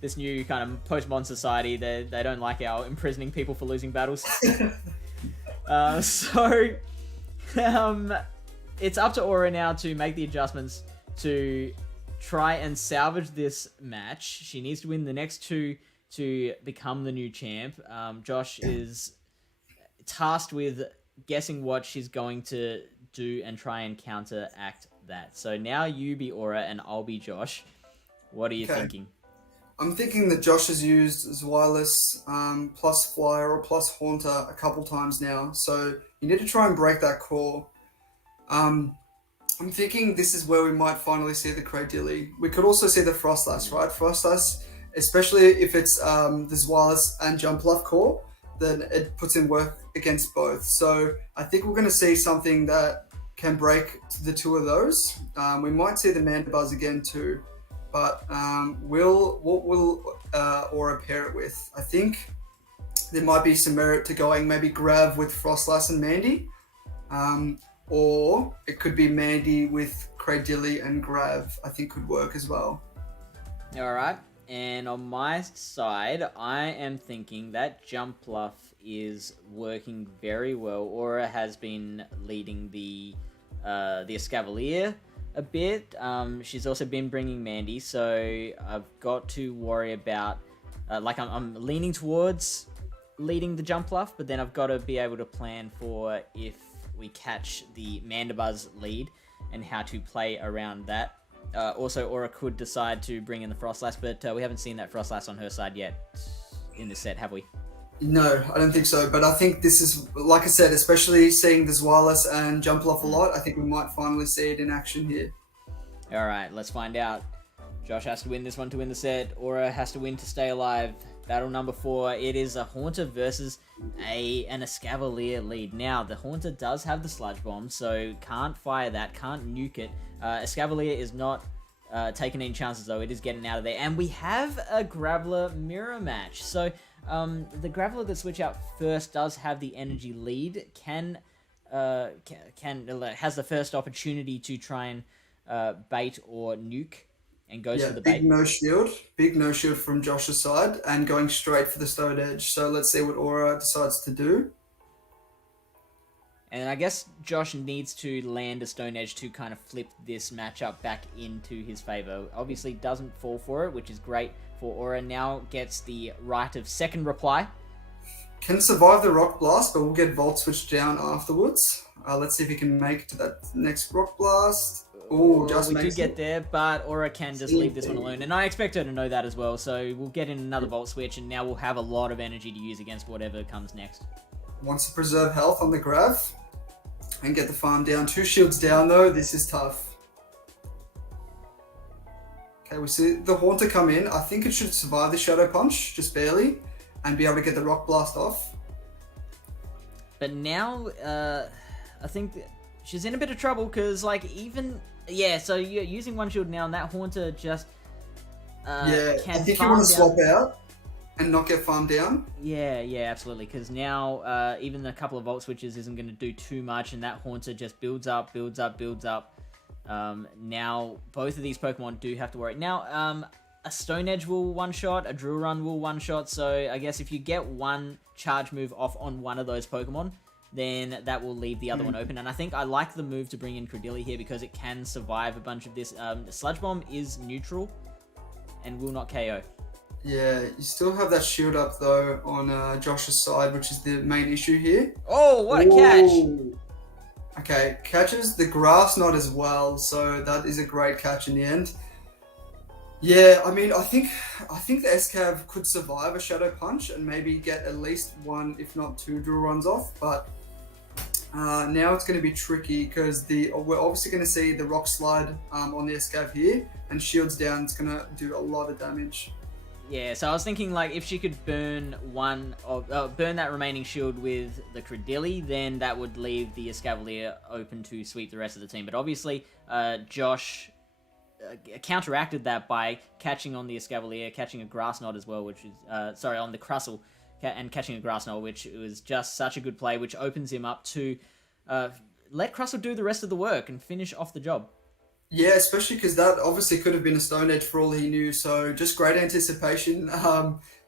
This new kind of post-modern society, they don't like our imprisoning people for losing battles. it's up to Aura now to make the adjustments to try and salvage this match. She needs to win the next two to become the new champ. Josh is tasked with guessing what she's going to do and try and counteract that. So now you be Aura and I'll be Josh. What are you thinking? I'm thinking that Josh has used Zweilis plus Flyer or plus Haunter a couple times now, so you need to try and break that core. I'm thinking this is where we might finally see the Cradilly. We could also see the Frostlass, right? Frostlass, especially if it's the Zweilis and Jumpluff core, then it puts in work against both. So I think we're going to see something that can break the two of those. We might see the Mandibuzz again too, but what will Aura pair it with? I think there might be some merit to going maybe Grav with Frostlass and Mandy, or it could be Mandy with Cradilly and Grav. I think could work as well. All right. And on my side, I am thinking that Jumpluff is working very well. Aura has been leading the Escavalier a bit. She's also been bringing Mandy, so I've got to worry about... I'm leaning towards leading the Jumpluff, but then I've got to be able to plan for if we catch the Mandibuzz lead and how to play around that. Also, Aura could decide to bring in the Frostlass, but we haven't seen that Frostlass on her side yet in this set, have we? No, I don't think so. But I think this is, like I said, especially seeing the Zweilis and Jumpluff a lot, I think we might finally see it in action here. All right, let's find out. Josh has to win this one to win the set. Aura has to win to stay alive. Battle number 4. It is a Haunter versus an Escavalier lead. Now, the Haunter does have the Sludge Bomb, so can't fire that, can't nuke it. Escavalier is not taking any chances, though. It is getting out of there. And we have a Graveler mirror match. So the Graveler that switch out first does have the energy lead, has the first opportunity to try and bait or nuke, and goes for the bait. Big no shield from Josh's side, and going straight for the Stone Edge. So let's see what Aura decides to do. And I guess Josh needs to land a Stone Edge to kind of flip this matchup back into his favor. Obviously doesn't fall for it, which is great for Aura. Now gets the right of second reply. Can survive the Rock Blast, but we'll get Volt Switch down afterwards. Let's see if he can make it to that next Rock Blast. Oh, we do get there, but Aura can just leave this one alone. And I expect her to know that as well, so we'll get in another Volt Switch, and now we'll have a lot of energy to use against whatever comes next. Wants to preserve health on the Grav and get the farm down. 2 shields down, though. This is tough. Okay, we see the Haunter come in. I think it should survive the Shadow Punch, just barely, and be able to get the Rock Blast off. But now, I think she's in a bit of trouble, because, so you're using one shield now, and that Haunter just I think you want to swap out and not get farmed down. Yeah, absolutely, because now even a couple of Volt Switches isn't going to do too much, and that Haunter just builds up. Now, both of these Pokemon do have to worry. Now, a Stone Edge will one-shot, a Drill Run will one-shot, so I guess if you get one charge move off on one of those Pokemon, then that will leave the other one open. And I think I like the move to bring in Cradilly here because it can survive a bunch of this. Sludge Bomb is neutral and will not KO. Yeah, you still have that shield up though on Josh's side, which is the main issue here. Oh, what a catch! Okay, catches the Grass Knot as well, so that is a great catch in the end. Yeah, I mean, I think the Escav could survive a Shadow Punch and maybe get at least 1, if not 2 drill runs off, but now it's going to be tricky because we're obviously going to see the Rock Slide on the Escav here, and shields down, it's going to do a lot of damage. Yeah, so I was thinking if she could burn burn that remaining shield with the Cradilly, then that would leave the Escavalier open to sweep the rest of the team. But obviously, Josh counteracted that by catching on the Escavalier, catching a Grass Knot as well, which is on the Crustle, and catching a Grass Knot, which was just such a good play, which opens him up to let Crustle do the rest of the work and finish off the job. Yeah, especially because that obviously could have been a Stone Edge for all he knew. So just great anticipation.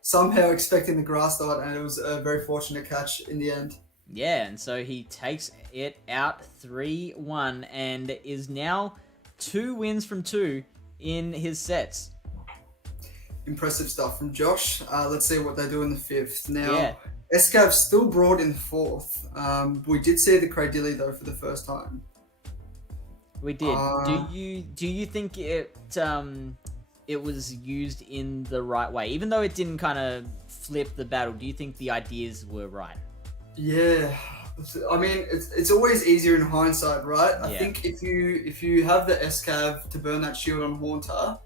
Somehow expecting the Grass Knot, and it was a very fortunate catch in the end. Yeah, and so he takes it out 3-1 and is now 2 wins from 2 in his sets. Impressive stuff from Josh. Let's see what they do in the 5th. Now, Yeah. Escav still brought in 4th. We did see the Cradilly though for the first time. We did. Do you think it was used in the right way? Even though it didn't kind of flip the battle, do you think the ideas were right? Yeah. I mean, it's always easier in hindsight, right? I Yeah. think if you have the Escav to burn that shield on Haunter,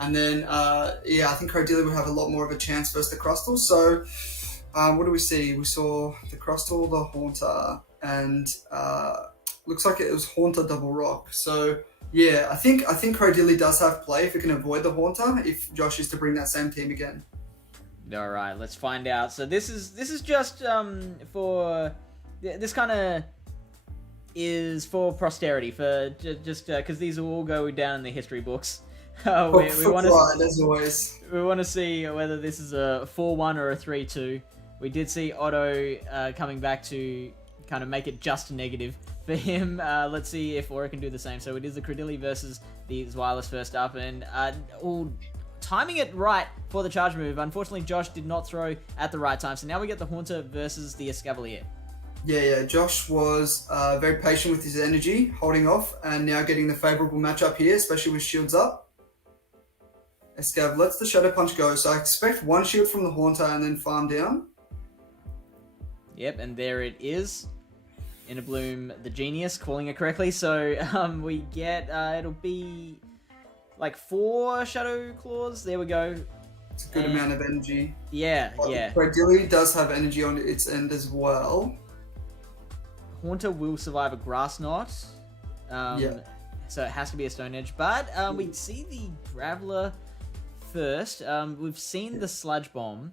and then I think Cradilly would have a lot more of a chance versus the Crustal. So what do we see? We saw the Crustal, the Haunter, and looks like it was Haunter double rock. So yeah, I think Cradilly does have play if it can avoid the Haunter if Josh is to bring that same team again. All right, let's find out. So this is just for this kind of is for posterity, for just because these will all go down in the history books. We want to, as always. We want to see whether this is a 4-1 or a 3-2. We did see Otto coming back to kind of make it just negative for him. Let's see if Aura can do the same. So it is the Cradilly versus the Zweilous first up, and timing it right for the charge move. Unfortunately, Josh did not throw at the right time. So now we get the Haunter versus the Escavalier. Yeah. Josh was very patient with his energy, holding off, and now getting the favourable matchup here, especially with shields up. Escav lets the Shadow Punch go, so I expect 1 shield from the Haunter and then farm down. Yep, and there it is. Innerbloom, the genius, calling it correctly. So we get, it'll be like 4 Shadow Claws. There we go. It's a good amount of energy. Yeah. Cradilly does have energy on its end as well. Haunter will survive a Grass Knot. So it has to be a Stone Edge. But we see the Graveler first. We've seen the Sludge Bomb.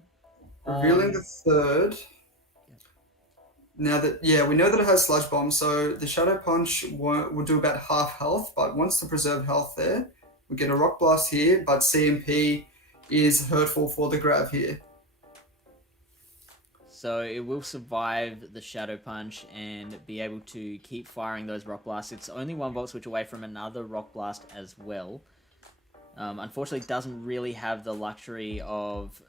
Revealing the 3rd. Now that, we know that it has Sludge Bomb, so the Shadow Punch will do about half health, but wants to preserve health there. We get a Rock Blast here, but CMP is hurtful for the Grav here. So it will survive the Shadow Punch and be able to keep firing those Rock Blasts. It's only 1 Volt Switch away from another Rock Blast as well. Unfortunately, it doesn't really have the luxury of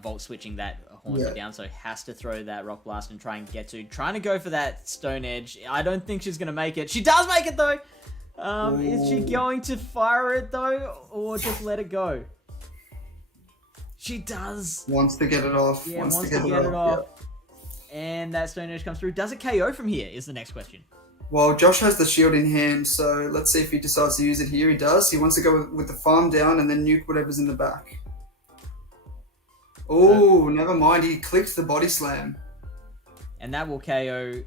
Volt Switching that Haunter down, so has to throw that Rock Blast and trying to go for that Stone Edge. I don't think she's going to make it. She does make it, though! Is she going to fire it, though, or just let it go? She does. Wants to get it off. Yeah, wants to get it off. Yeah. And that Stone Edge comes through. Does it KO from here, is the next question. Well, Josh has the shield in hand, so let's see if he decides to use it here. He does. He wants to go with the farm down and then nuke whatever's in the back. Oh, never mind. He clicked the body slam. And that will KO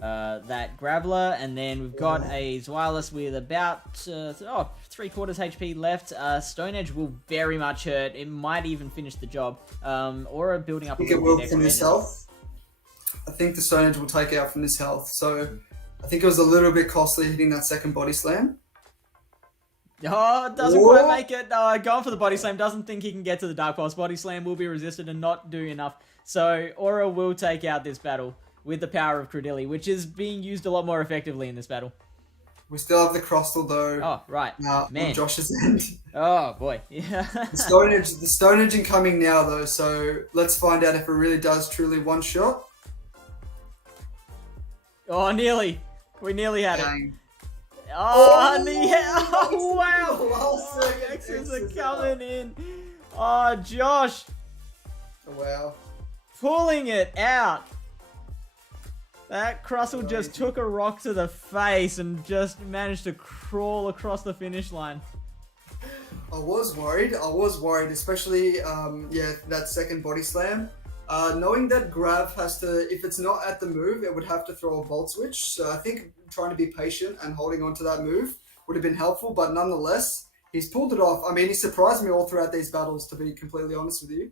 that Graveler. And then we've got a Zweilous with about 3/4 HP left. Stone Edge will very much hurt. It might even finish the job. Aura building up a little bit from this health. I think the Stone Edge will take out from this health. So I think it was a little bit costly hitting that second body slam. Oh, it doesn't quite make it. Going for the body slam. Doesn't think he can get to the Dark Pulse. Body slam will be resisted and not do enough. So Aura will take out this battle with the power of Cradilly, which is being used a lot more effectively in this battle. We still have the Crustal though. Oh, right. Man. On Josh's end. Oh, boy. Yeah. The Stone Edge incoming now though, so let's find out if it really does truly one shot. Oh, nearly. We nearly had Dang. it. Oh, wow. The X's are coming in. Oh, Josh. Wow. Pulling it out. That Crustle just took a rock to the face and just managed to crawl across the finish line. I was worried, especially, that second body slam. Knowing that Grav has to, if it's not at the move, it would have to throw a Volt Switch. So I think trying to be patient and holding on to that move would have been helpful, but nonetheless, he's pulled it off. I mean, he surprised me all throughout these battles, to be completely honest with you.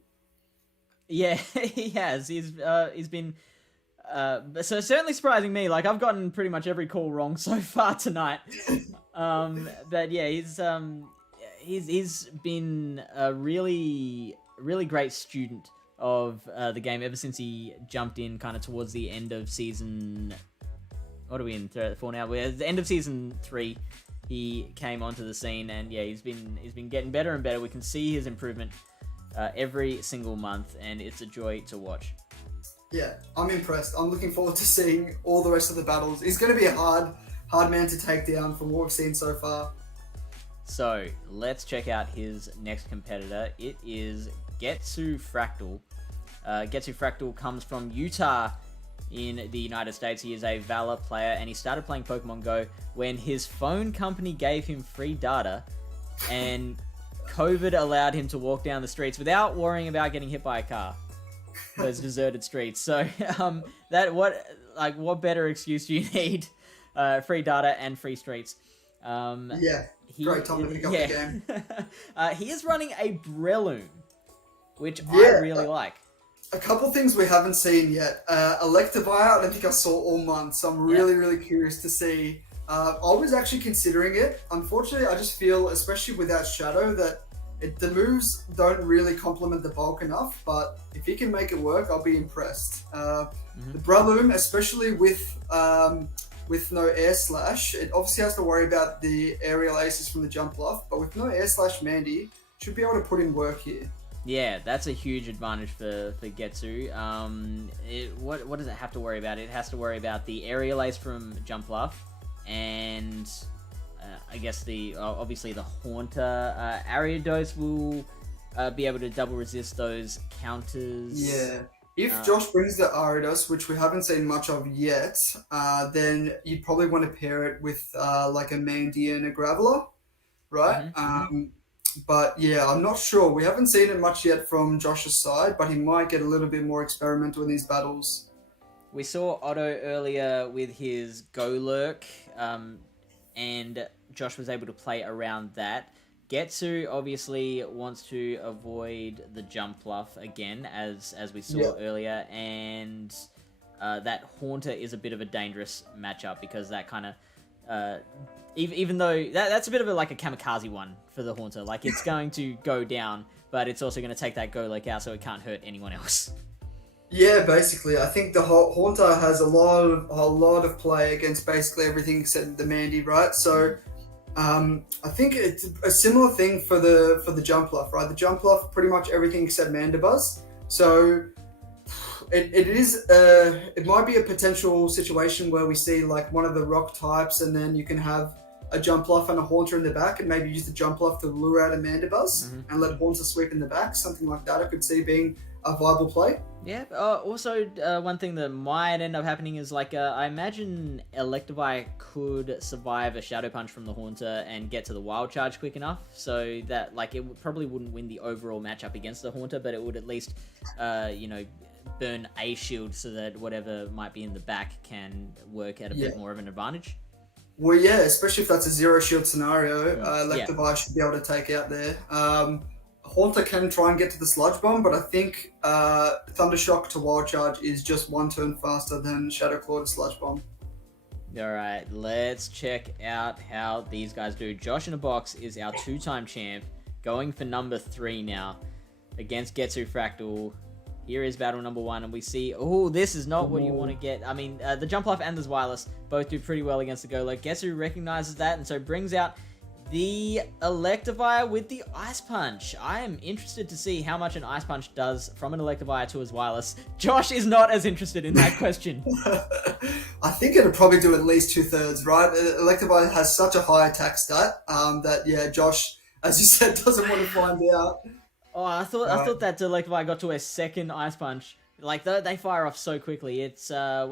Yeah, he has. He's been so certainly surprising me. Like, I've gotten pretty much every call wrong so far tonight. But yeah, he's been a really great student of the game ever since he jumped in kind of towards the end of season. What are we in for now? We're at the end of season 3. He came onto the scene, and yeah, he's been getting better and better. We can see his improvement every single month, and it's a joy to watch. Yeah, I'm impressed. I'm looking forward to seeing all the rest of the battles. He's going to be a hard man to take down from what we've seen so far. So let's check out his next competitor. It is Getsu Fractal. Getsu Fractal comes from Utah in the United States. He is a Valor player, and he started playing Pokemon Go when his phone company gave him free data, and COVID allowed him to walk down the streets without worrying about getting hit by a car. Those deserted streets. So what better excuse do you need? Free data and free streets. Great time to pick up the game. He is running a Breloom, which I really like. A couple things we haven't seen yet. Electivire, I don't think I saw all month, so I'm really curious to see. I was actually considering it. Unfortunately, I just feel, especially without Shadow, that the moves don't really complement the bulk enough, but if he can make it work, I'll be impressed. The Breloom, especially with no Air Slash, it obviously has to worry about the aerial aces from the jump bluff, but with no Air Slash, Mandy should be able to put in work here. Yeah, that's a huge advantage for Getsu. What does it have to worry about? It has to worry about the aerial ace from jump bluff, and I guess obviously the Haunter. Ariados will be able to double resist those counters. Yeah. If Josh brings the Ariados, which we haven't seen much of yet, then you'd probably want to pair it with like a Mandy and a Graveler, right? But yeah, I'm not sure. We haven't seen it much yet from Josh's side, but he might get a little bit more experimental in these battles. We saw Otto earlier with his Go Lurk, and Josh was able to play around that. Getsu obviously wants to avoid the jump bluff again, as we saw earlier, and that Haunter is a bit of a dangerous matchup because that kind of, even though that's a bit of like a kamikaze one for the Haunter, like it's going to go down, but it's also going to take that Golurk out so it can't hurt anyone else. Yeah, basically, I think the Haunter has a lot of play against basically everything except the Mandy, right? So. I think it's a similar thing for the jump bluff, right? The jump bluff, pretty much everything except Mandibuzz. So it might be a potential situation where we see like one of the rock types, and then you can have a jump bluff and a Haunter in the back, and maybe use the jump bluff to lure out a Mandibuzz and let Haunter sweep in the back. Something like that I could see being a viable play. Yeah. Also, one thing that might end up happening is like I imagine Electivire could survive a Shadow Punch from the Haunter and get to the Wild Charge quick enough, so that like it probably wouldn't win the overall matchup against the Haunter, but it would at least burn a shield so that whatever might be in the back can work at a bit more of an advantage. Well, yeah, especially if that's a zero shield scenario, Electivire should be able to take out there. Haunter can try and get to the Sludge Bomb, but I think Thundershock to Wild Charge is just one turn faster than Shadow Claw to Sludge Bomb. Alright, let's check out how these guys do. Josh in a Box is our 2-time champ, going for number 3 now against Getsu Fractal. Here is battle number 1, and we see, this is not what you want to get. I mean, the Jump Off and the Wireless both do pretty well against the Golurk. Getsu recognizes that, and so brings out the Electivire with the Ice Punch. I am interested to see how much an Ice Punch does from an Electivire to his Wireless. Josh is not as interested in that question. I think it'll probably do at least 2/3, right? Electivire has such a high attack stat that, Josh, as you said, doesn't want to find out. Oh, I thought that Electivire got to a second Ice Punch. Like, they fire off so quickly. It's, 5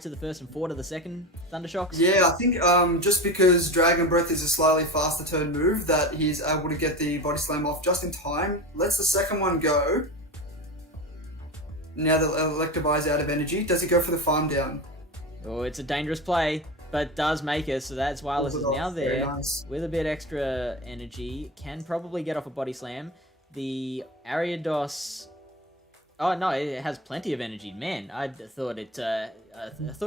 to the first and 4 to the second Thundershocks? Yeah, I think just because Dragon Breath is a slightly faster turn move, that he's able to get the Body Slam off just in time. Lets the second one go. Now that Electivire's out of energy, does he go for the Farm Down? Oh, it's a dangerous play, but does make it, so that's Wireless is now there with a bit extra energy. Can probably get off a Body Slam. The Ariados... Oh no, it has plenty of energy. Man, I thought it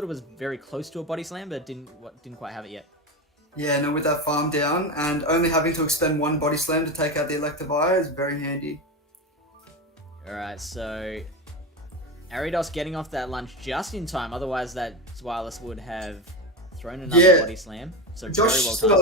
was very close to a Body Slam, but didn't quite have it yet. Yeah, no, with that Farm Down and only having to expend one Body Slam to take out the Electivire is very handy. Alright, so Aridos getting off that lunge just in time, otherwise that Wireless would have thrown another body slam. So Josh very well still timed.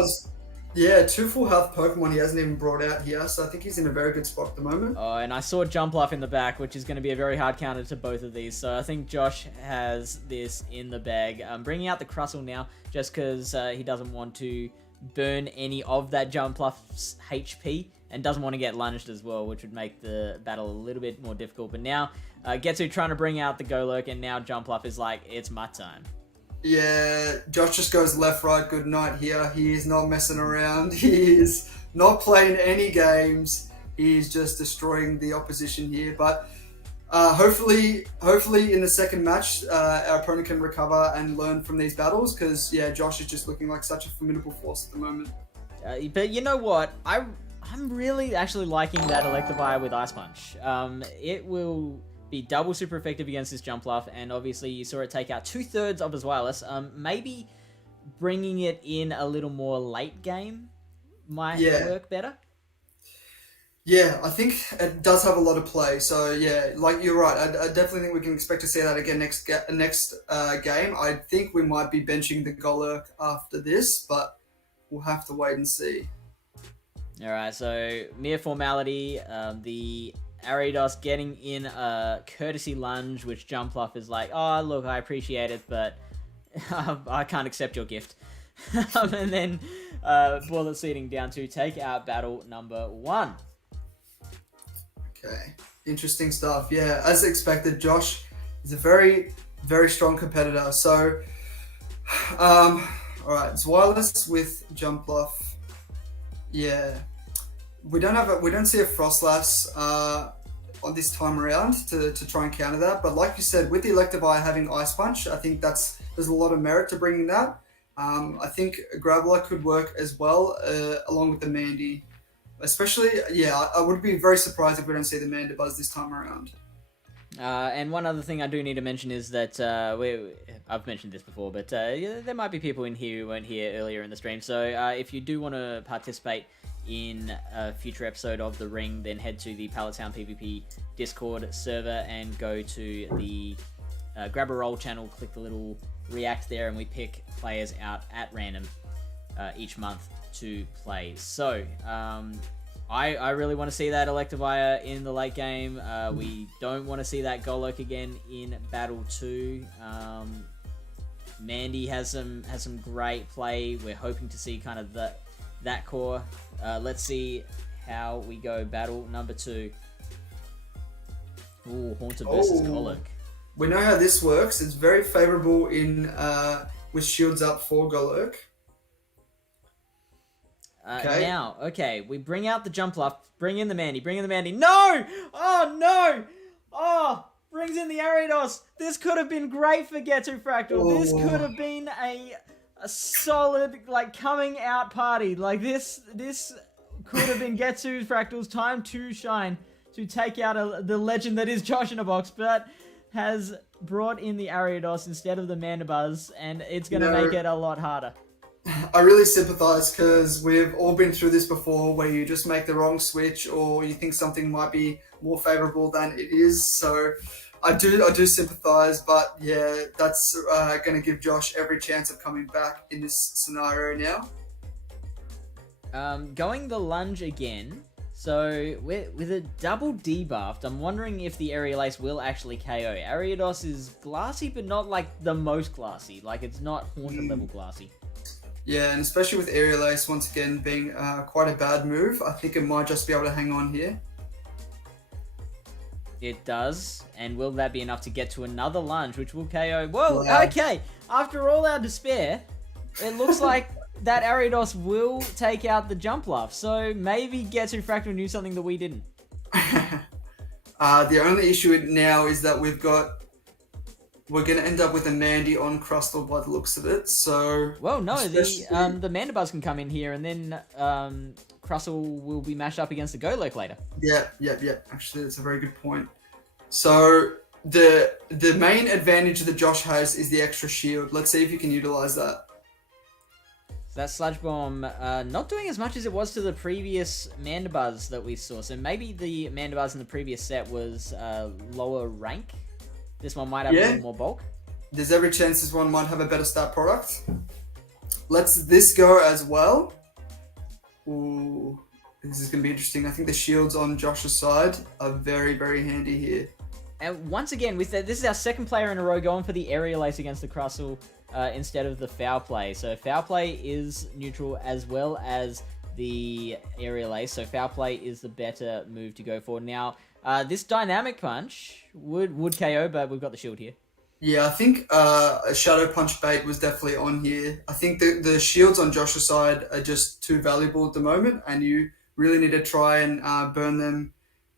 has, 2 full health Pokemon he hasn't even brought out here, so I think he's in a very good spot at the moment. Oh, and I saw Jumpluff in the back, which is going to be a very hard counter to both of these. So I think Josh has this in the bag. Bringing out the Crustle now, just because he doesn't want to burn any of that Jumpluff's HP, and doesn't want to get lunged as well, which would make the battle a little bit more difficult. But now, Getsu trying to bring out the Golurk, and now Jumpluff is like, it's my time. Yeah, Josh just goes left, right, good night here. He is not messing around. He is not playing any games. He's just destroying the opposition here. But hopefully in the second match, our opponent can recover and learn from these battles, because, Josh is just looking like such a formidable force at the moment. But you know what? I'm really actually liking that Electivire with Ice Punch. It will be double super effective against this Jumpluff, and obviously you saw it take out 2/3 of his Wireless. Maybe bringing it in a little more late game might work better. Yeah, I think it does have a lot of play. So like you're right. I definitely think we can expect to see that again next game. I think we might be benching the Golurk after this, but we'll have to wait and see. All right, so mere formality. The Aridos getting in a courtesy lunge, which Jumpluff is like, oh, look, I appreciate it, but I can't accept your gift. And then Bullet Seeding down to take out battle number 1. Okay, interesting stuff. Yeah, as expected, Josh is a very, very strong competitor. So, all right, it's Wireless with Jumpluff. Yeah. We don't see a Frostlass on this time around to try and counter that. But like you said, with the Electivire having Ice Punch, I think there's a lot of merit to bringing that. I think Graveler could work as well, along with the Mandy. Especially, I would be very surprised if we don't see the Mandibuzz this time around. And one other thing I do need to mention is that I've mentioned this before, but there might be people in here who weren't here earlier in the stream. So if you do want to participate in a future episode of The Ring, then head to the Pallet Town PvP Discord server and go to the Grab a Roll channel, click the little react there, and we pick players out at random each month to play. So I really want to see that Electivire in the late game. We don't want to see that Golurk again in Battle 2. Mandy has some great play. We're hoping to see kind of that core. Let's see how we go battle number 2. Ooh, Haunter versus Golurk. We know how this works. It's very favorable in with shields up for Golurk. Now, we bring out the Jumpluff, bring in the Mandy. No! Oh, no! Oh, brings in the Aridos. This could have been great for Getsu Fractal. Oh. This could have been a solid, coming out party. This could have been Getsu Fractal's time to shine, to take out the legend that is Josh in a box, but has brought in the Aridos instead of the Mandibuzz, and it's going to make it a lot harder. I really sympathize, because we've all been through this before, where you just make the wrong switch, or you think something might be more favorable than it is. So I do sympathize, but that's going to give Josh every chance of coming back in this scenario now. Going the lunge again. So with a double debuffed, I'm wondering if the Aerial Ace will actually KO. Ariados is glassy, but not the most glassy. It's not Haunted level glassy. Yeah, and especially with Aerial Ace once again being quite a bad move, I think it might just be able to hang on here. It does, and will that be enough to get to another lunge, which will KO? Whoa, wow. Okay, after all our despair, it looks like that Ariados will take out the Jumpluff, so maybe Getsu Fractal knew something that we didn't. The only issue now is that we're going to end up with a Mandy on Crustle by the looks of it, so... Well, no, the Mandibuzz can come in here, and then Crustle will be mashed up against the Golurk later. Yeah. Actually, that's a very good point. So, the main advantage that Josh has is the extra shield. Let's see if you can utilize that. that Sludge Bomb not doing as much as it was to the previous Mandibuzz that we saw. So maybe the Mandibuzz in the previous set was lower rank. This one might have a little more bulk. There's every chance this one might have a better stat product. Let's this go as well. Ooh, this is going to be interesting. I think the shields on Josh's side are very, very handy here. And once again, this is our second player in a row going for the Aerial Ace against the Crustle instead of the Foul Play. So Foul Play is neutral as well as the Aerial Ace. So Foul Play is the better move to go for. Now, this Dynamic Punch would KO, but we've got the shield here. Yeah, I think a Shadow Punch bait was definitely on here. I think the shields on Josh's side are just too valuable at the moment, and you really need to try and burn them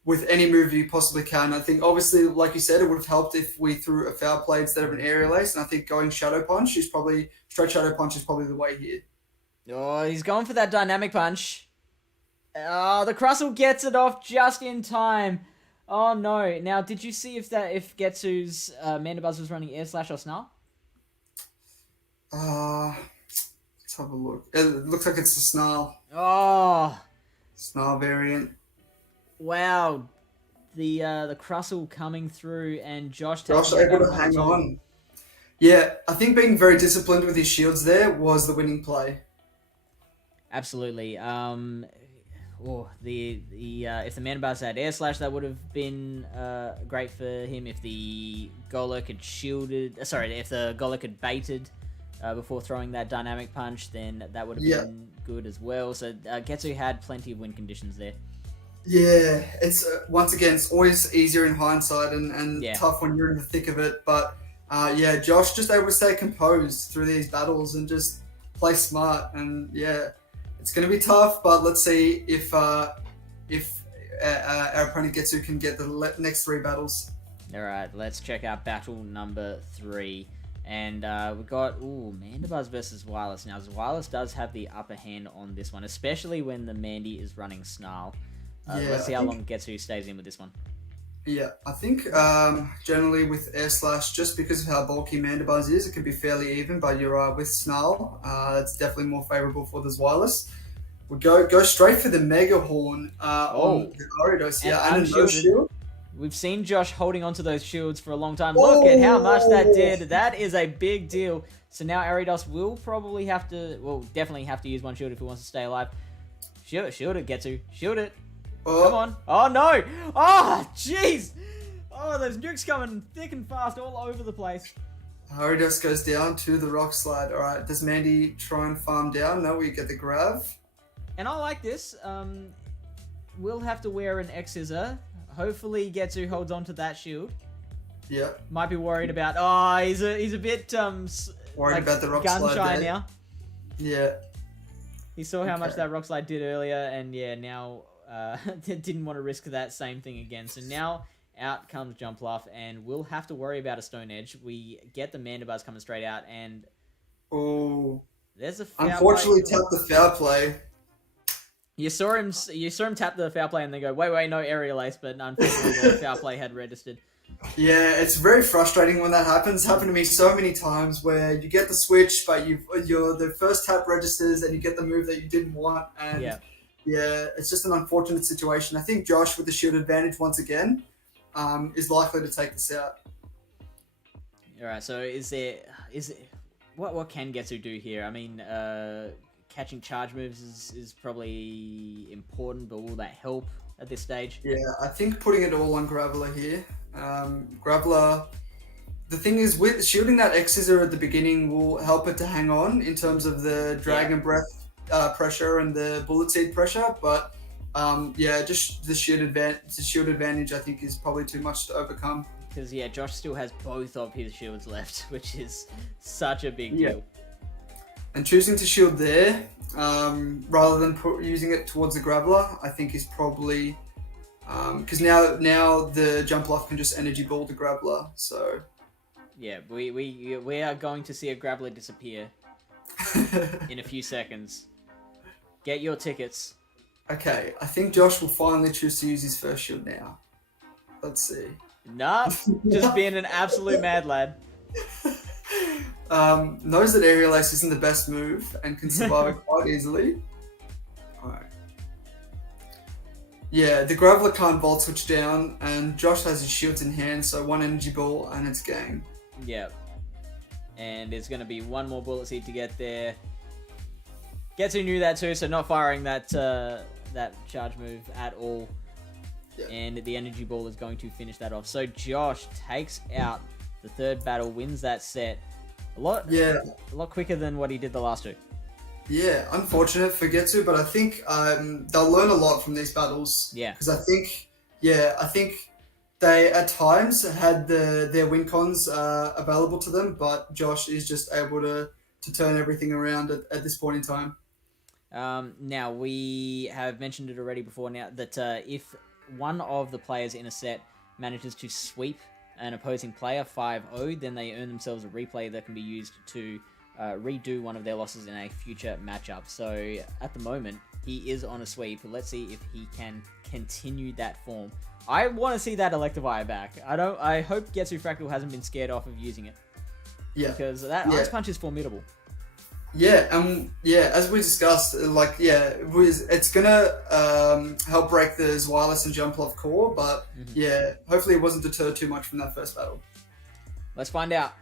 with any move you possibly can. I think, obviously, like you said, it would have helped if we threw a Foul Play instead of an Aerial Ace, and I think going Shadow Punch is probably, straight Shadow Punch is probably the way here. Oh, he's going for that Dynamic Punch. Oh, the Crustle gets it off just in time. Oh no! Now, did you see if Getsu's Mandibuzz was running Air Slash or Snarl? Let's have a look. It looks like it's a Snarl. Oh, Snarl variant. Wow! The Crustle coming through and Josh able to hang on. Yeah, I think being very disciplined with his shields there was the winning play. Absolutely. If the Mandibuzz had Air Slash, that would have been great for him. If the Golurk had shielded, if the Golurk had baited before throwing that Dynamic Punch, then that would have been good as well. So Getsu had plenty of win conditions there. Yeah, it's once again, it's always easier in hindsight and tough when you're in the thick of it. But Josh just able to stay composed through these battles and just play smart. And it's going to be tough, but let's see if our opponent Getsu can get the next 3 battles. All right, let's check out battle number 3. And we've got, Mandibuzz versus Wireless. Now, Wireless does have the upper hand on this one, especially when the Mandy is running Snarl. Let's see how long Getsu stays in with this one. Yeah, I think generally with Air Slash, just because of how bulky Mandibuzz is, it can be fairly even, but you're right, with Snarl, it's definitely more favourable for this Wireless. We'll go straight for the Mega Horn on the Gyarados. And a no shield. We've seen Josh holding onto those shields for a long time. Look at how much that did. That is a big deal. So now Aridos will probably definitely have to use one shield if he wants to stay alive. Shield it, Getsu. Shield it. Come on. Oh, no. Oh, jeez. Oh, those nukes coming thick and fast all over the place. Aridos goes down to the Rock Slide. All right, does Mandy try and farm down? No, we get the grab. And I like this. We'll have to wear an X-Scissor. Hopefully Getsu holds on to that shield. Yeah. Might be worried about... he's a bit... worried about the Rock Slide gun-shy now. Yeah. He saw how much that Rock Slide did earlier, and now... didn't want to risk that same thing again. So now out comes Jumpluff, and we'll have to worry about a Stone Edge. We get the Mandibuzz coming straight out, and there's a foul unfortunately play. Tap the Foul Play. You saw him tap the Foul Play and then go, wait, no Aerial Ace, but unfortunately the Foul Play had registered. Yeah, it's very frustrating when that happens. It's happened to me so many times where you get the switch, but the first tap registers and you get the move that you didn't want, and yeah, it's just an unfortunate situation. I think Josh, with the shield advantage once again, is likely to take this out. All right, so what can Getsu do here? I mean, catching charge moves is probably important, but will that help at this stage? Yeah, I think putting it all on Graveler here. Graveler, the thing is, with shielding that X-Scissor at the beginning will help it to hang on in terms of the Dragon Breath pressure and the Bullet Seed pressure, but just the shield advantage I think is probably too much to overcome. Because Josh still has both of his shields left, which is such a big deal. And choosing to shield there rather than using it towards the Graveler, I think is probably because now the Jumpluff can just Energy Ball the Graveler. So we are going to see a Graveler disappear in a few seconds. Get your tickets. Okay, I think Josh will finally choose to use his first shield now. Let's see. Nah, just being an absolute mad lad. Knows that Aerial Ace isn't the best move and can survive it quite easily. Alright. Yeah, the Graveler can't Volt Switch down, and Josh has his shields in hand, so one energy ball and it's game. Yeah. And it's going to be one more bullet seed to get there. Getsu knew that too, so not firing that charge move at all. Yeah. And the energy ball is going to finish that off. So Josh takes out the third battle, wins that set a lot quicker than what he did the last two. Yeah, unfortunate for Getsu, but I think they'll learn a lot from these battles. Yeah. Because I think they at times had their win cons available to them, but Josh is just able to turn everything around at this point in time. Now, we have mentioned it already before now that if one of the players in a set manages to sweep an opposing player 5-0, then they earn themselves a replay that can be used to redo one of their losses in a future matchup. So at the moment, he is on a sweep. Let's see if he can continue that form. I want to see that Electivire back. I hope Getsu Fractal hasn't been scared off of using it. Yeah. Because that Ice Punch is formidable. Yeah, as we discussed, it's gonna help break the Zweilous and Jumpluff core, but hopefully it wasn't deterred too much from that first battle. Let's find out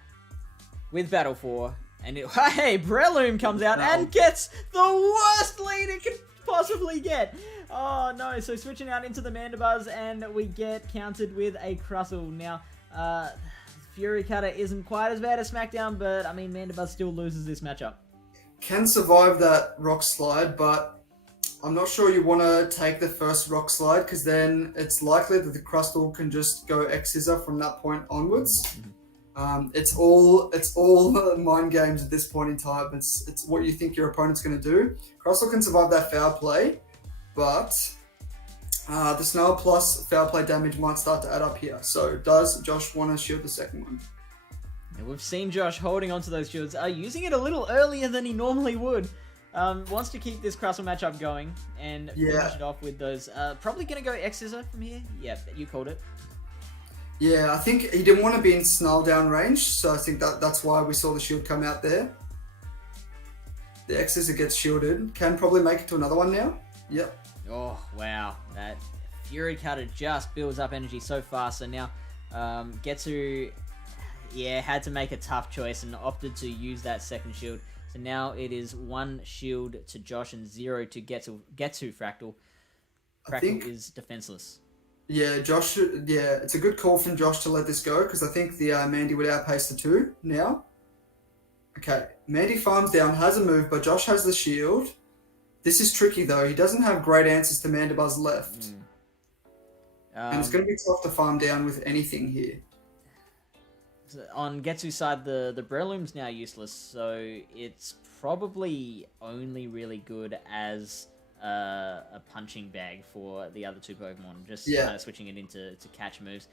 with Battle 4. And hey, Breloom comes out and gets the worst lead it could possibly get. Oh no, so switching out into the Mandibuzz and we get countered with a Crustle. Now, Fury Cutter isn't quite as bad as SmackDown, but I mean, Mandibuzz still loses this matchup. Can survive that Rock Slide, but I'm not sure you want to take the first Rock Slide because then it's likely that the Crustle can just go X-Scissor from that point onwards. It's all mind games at this point in time. It's what you think your opponent's going to do. Crustle can survive that foul play, but the Snail plus foul play damage might start to add up here. So does Josh want to shield the second one? And we've seen Josh holding onto those shields, using it a little earlier than he normally would. Wants to keep this Crustle matchup going and finish it off with those. Probably going to go X-Scissor from here. Yeah, you called it. Yeah, I think he didn't want to be in Snarl down range, so I think that's why we saw the shield come out there. The X-Scissor gets shielded. Can probably make it to another one now. Yep. Oh, wow. That Fury Cutter just builds up energy so fast. So now Getsu, had to make a tough choice and opted to use that second shield. So now it is 1 shield to Josh and 0 to Getsu Fractal. Fractal is defenseless. Yeah, Josh. Yeah, it's a good call from Josh to let this go because I think the Mandy would outpace the two now. Okay, Mandy farms down, has a move, but Josh has the shield. This is tricky though. He doesn't have great answers to Mandibuzz left, and it's going to be tough to farm down with anything here. On Getsu's side, the Breloom's now useless, so it's probably only really good as a punching bag for the other two Pokemon, just kind of switching it into catch moves.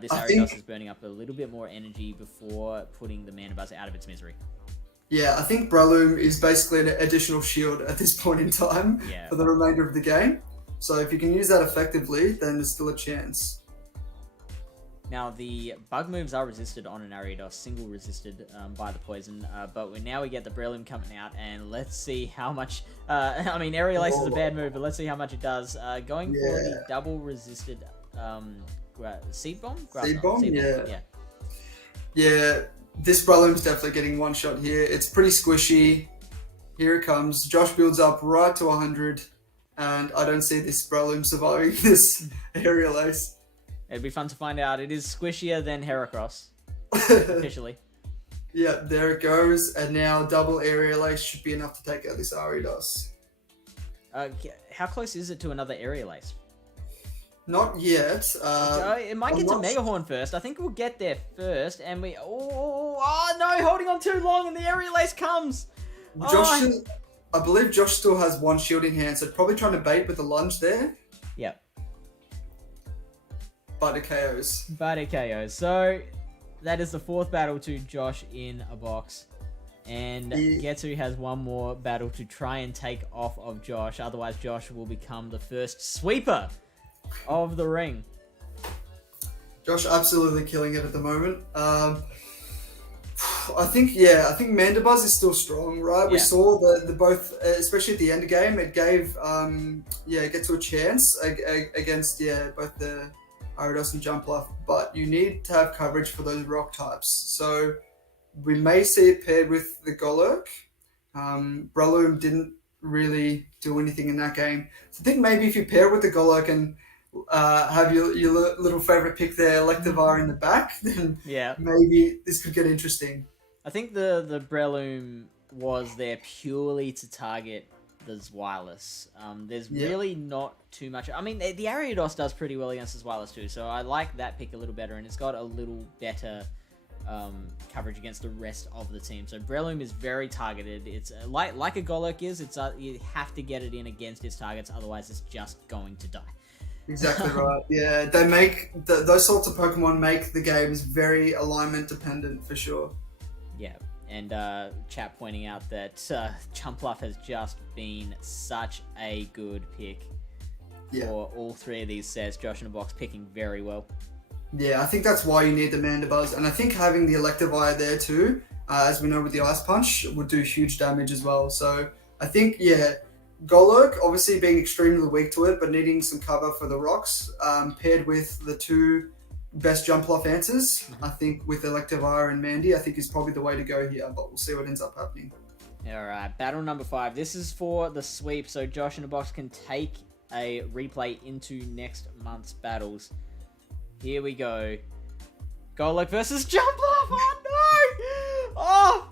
This Ariados is burning up a little bit more energy before putting the Mandibuzz out of its misery. Yeah, I think Breloom is basically an additional shield at this point in time for the remainder of the game. So if you can use that effectively, then there's still a chance. Now, the bug moves are resisted on an Ariados, single resisted by the poison, but now we get the Breloom coming out, and let's see how much... I mean, Aerial Ace is a bad move, but let's see how much it does. Going for the double resisted Seed Bomb? Seed Bomb, yeah. This Breloom's definitely getting one shot here. It's pretty squishy. Here it comes. Josh builds up right to 100, and I don't see this Breloom surviving this Aerial Ace. It'd be fun to find out. It is squishier than Heracross, officially. Yeah, there it goes. And now double Aerial Ace should be enough to take out this Ariados. How close is it to another Aerial Ace? Not yet. It might get to Mega Horn first. I think we'll get there first. And we... Oh, no! Holding on too long and the Aerial Ace comes! I believe Josh still has one shield in hand, so probably trying to bait with the lunge there. Yep. But it KOs. So, that is the 4th battle to Josh in a box. And Getsu has one more battle to try and take off of Josh. Otherwise, Josh will become the first sweeper of the ring. Josh absolutely killing it at the moment. I think Mandibuzz is still strong, right? We Yeah. saw the both, especially at the end game, it gave get to a chance against both the Ariados and Jumpluff, but you need to have coverage for those rock types. So we may see it paired with the Golurk. Breloom didn't really do anything in that game. So I think maybe if you pair with the Golurk and have your little favorite pick there, Electivire in the back, then Yeah. maybe this could get interesting. I think the Breloom was there purely to target the Zweilous. There's really not too much. I mean, the Ariados does pretty well against the Zweilous too, so I like that pick a little better, and it's got a little better coverage against the rest of the team. So Breloom is very targeted. It's like a Golurk is. It's you have to get it in against its targets, otherwise it's just going to die. Exactly right. Yeah, they make those sorts of Pokemon make the games very alignment dependent for sure. Yeah, and chat pointing out that Jumpluff has just been such a good pick for all three of these sets. Josh in a box picking very well. Yeah, I think that's why you need the Mandibuzz, and I think having the Electivire there too, as we know with the Ice Punch, would do huge damage as well. So I think Golurk obviously being extremely weak to it, but needing some cover for the rocks, paired with the two best Jumpluff answers, I think with Electivire and Mandy, I think is probably the way to go here, but we'll see what ends up happening. Alright, battle number 5. This is for the sweep, so Josh in a box can take a replay into next month's battles. Here we go. Golurk versus Jumpluff! Oh no! Oh!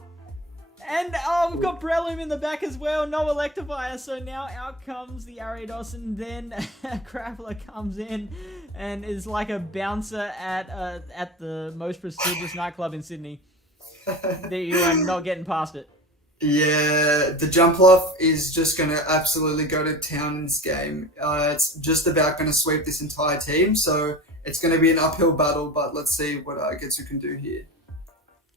And we've got Breloom in the back as well. No Electivire. So now out comes the Ariados, and then Graveler comes in and is like a bouncer at the most prestigious nightclub in Sydney. You are not getting past it. Yeah, the Jumpluff is just going to absolutely go to town in this game. It's just about going to sweep this entire team, so it's going to be an uphill battle, but let's see what Getsu can do here.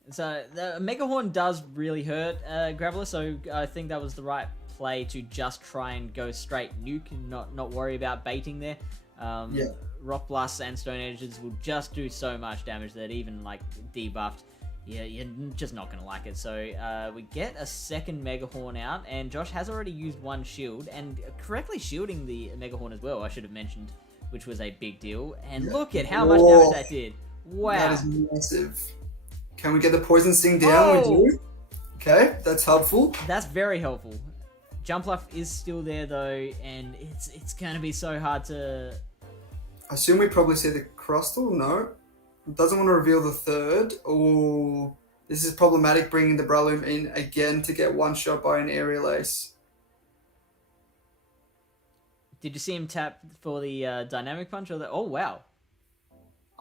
So the Mega Horn does really hurt Graveler, so I think that was the right play to just try and go straight nuke and not worry about baiting there. Rock Blasts and Stone Edges will just do so much damage that even like debuffed, you're just not going to like it. So we get a second Mega Horn out, and Josh has already used one shield, and correctly shielding the Mega Horn as well, I should have mentioned, which was a big deal. And look at how much damage that did. Wow. That is massive. Can we get the Poison Sting down? We do. Okay, that's helpful. That's very helpful. Jumpluff is still there though, and it's going to be so hard to... I assume we probably see the Crustle. No. It doesn't want to reveal the third. Oh, this is problematic bringing the Breloom in again to get one shot by an Aerial Ace. Did you see him tap for the Dynamic Punch? Or the... Oh, wow.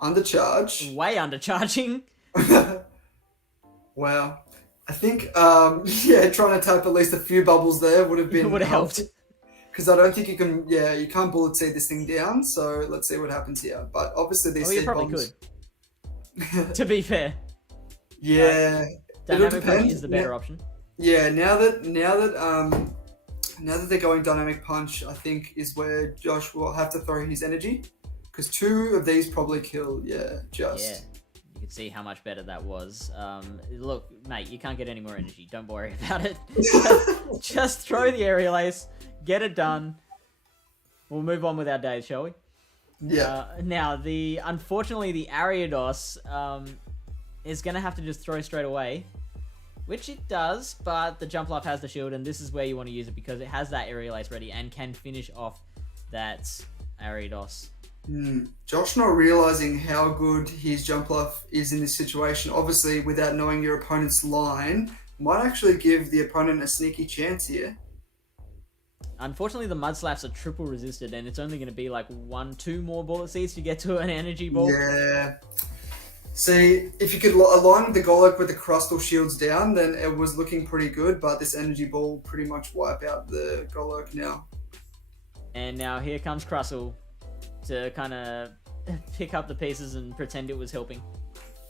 Undercharge. Way undercharging. Wow. I think, trying to tap at least a few bubbles there would have been... would have helped. Because I don't think you can, you can't bullet seed this thing down, so let's see what happens here. But obviously these seed probably bombs... could. To be fair. Yeah. Dynamic Punch is the better option. Yeah, now that they're going Dynamic Punch, I think is where Josh will have to throw his energy. Because two of these probably kill, Yeah. You can see how much better that was. Look, mate, you can't get any more energy. Don't worry about it. Just throw the Aerial Ace, get it done. We'll move on with our days, shall we? Yeah. Now, unfortunately, the Ariados is going to have to just throw straight away, which it does, but the Jumpluff has the shield, and this is where you want to use it because it has that Aerial Ace ready and can finish off that Ariados. Josh not realizing how good his Jumpluff is in this situation, obviously without knowing your opponent's line, might actually give the opponent a sneaky chance here. Unfortunately, the Mud Slaps are triple resisted, and it's only going to be like 1-2 more bullet seeds to get to an energy ball. Yeah. See, if you could align the Golurk with the Crustal shields down, then it was looking pretty good, but this energy ball will pretty much wipe out the Golurk now. And now here comes Crustle to kind of pick up the pieces and pretend it was helping.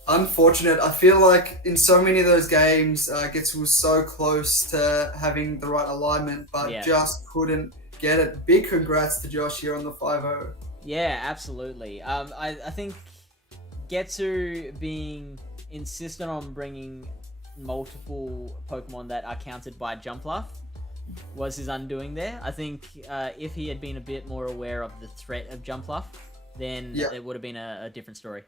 Unfortunate. I feel like in so many of those games, Getsu was so close to having the right alignment, but just couldn't get it. Big congrats to Josh here on the 5-0. Yeah, absolutely. I think Getsu being insisted on bringing multiple Pokemon that are countered by Jumpluff was his undoing there. I think if he had been a bit more aware of the threat of Jumpluff, then it would have been a different story.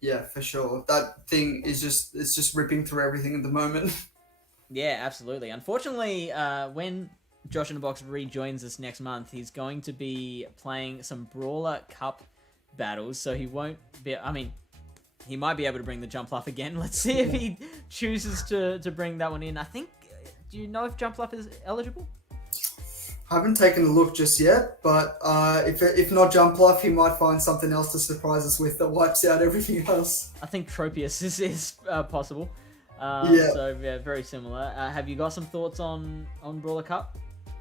Yeah, for sure. That thing is just ripping through everything at the moment. Yeah, absolutely. Unfortunately, when Josh in the Box rejoins us next month, he's going to be playing some Brawler Cup battles, so he won't be... I mean, he might be able to bring the Jumpluff again. Let's see if he chooses to bring that one in. I think... Do you know if Jumpluff is eligible? I haven't taken a look just yet, but if not Jumpluff, he might find something else to surprise us with that wipes out everything else. I think Tropius is possible. So yeah, very similar. Have you got some thoughts on Brawler Cup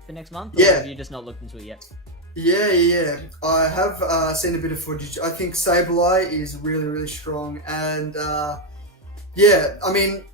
for next month? Or have you just not looked into it yet? Yeah. I have seen a bit of footage. I think Sableye is really, really strong. And I mean,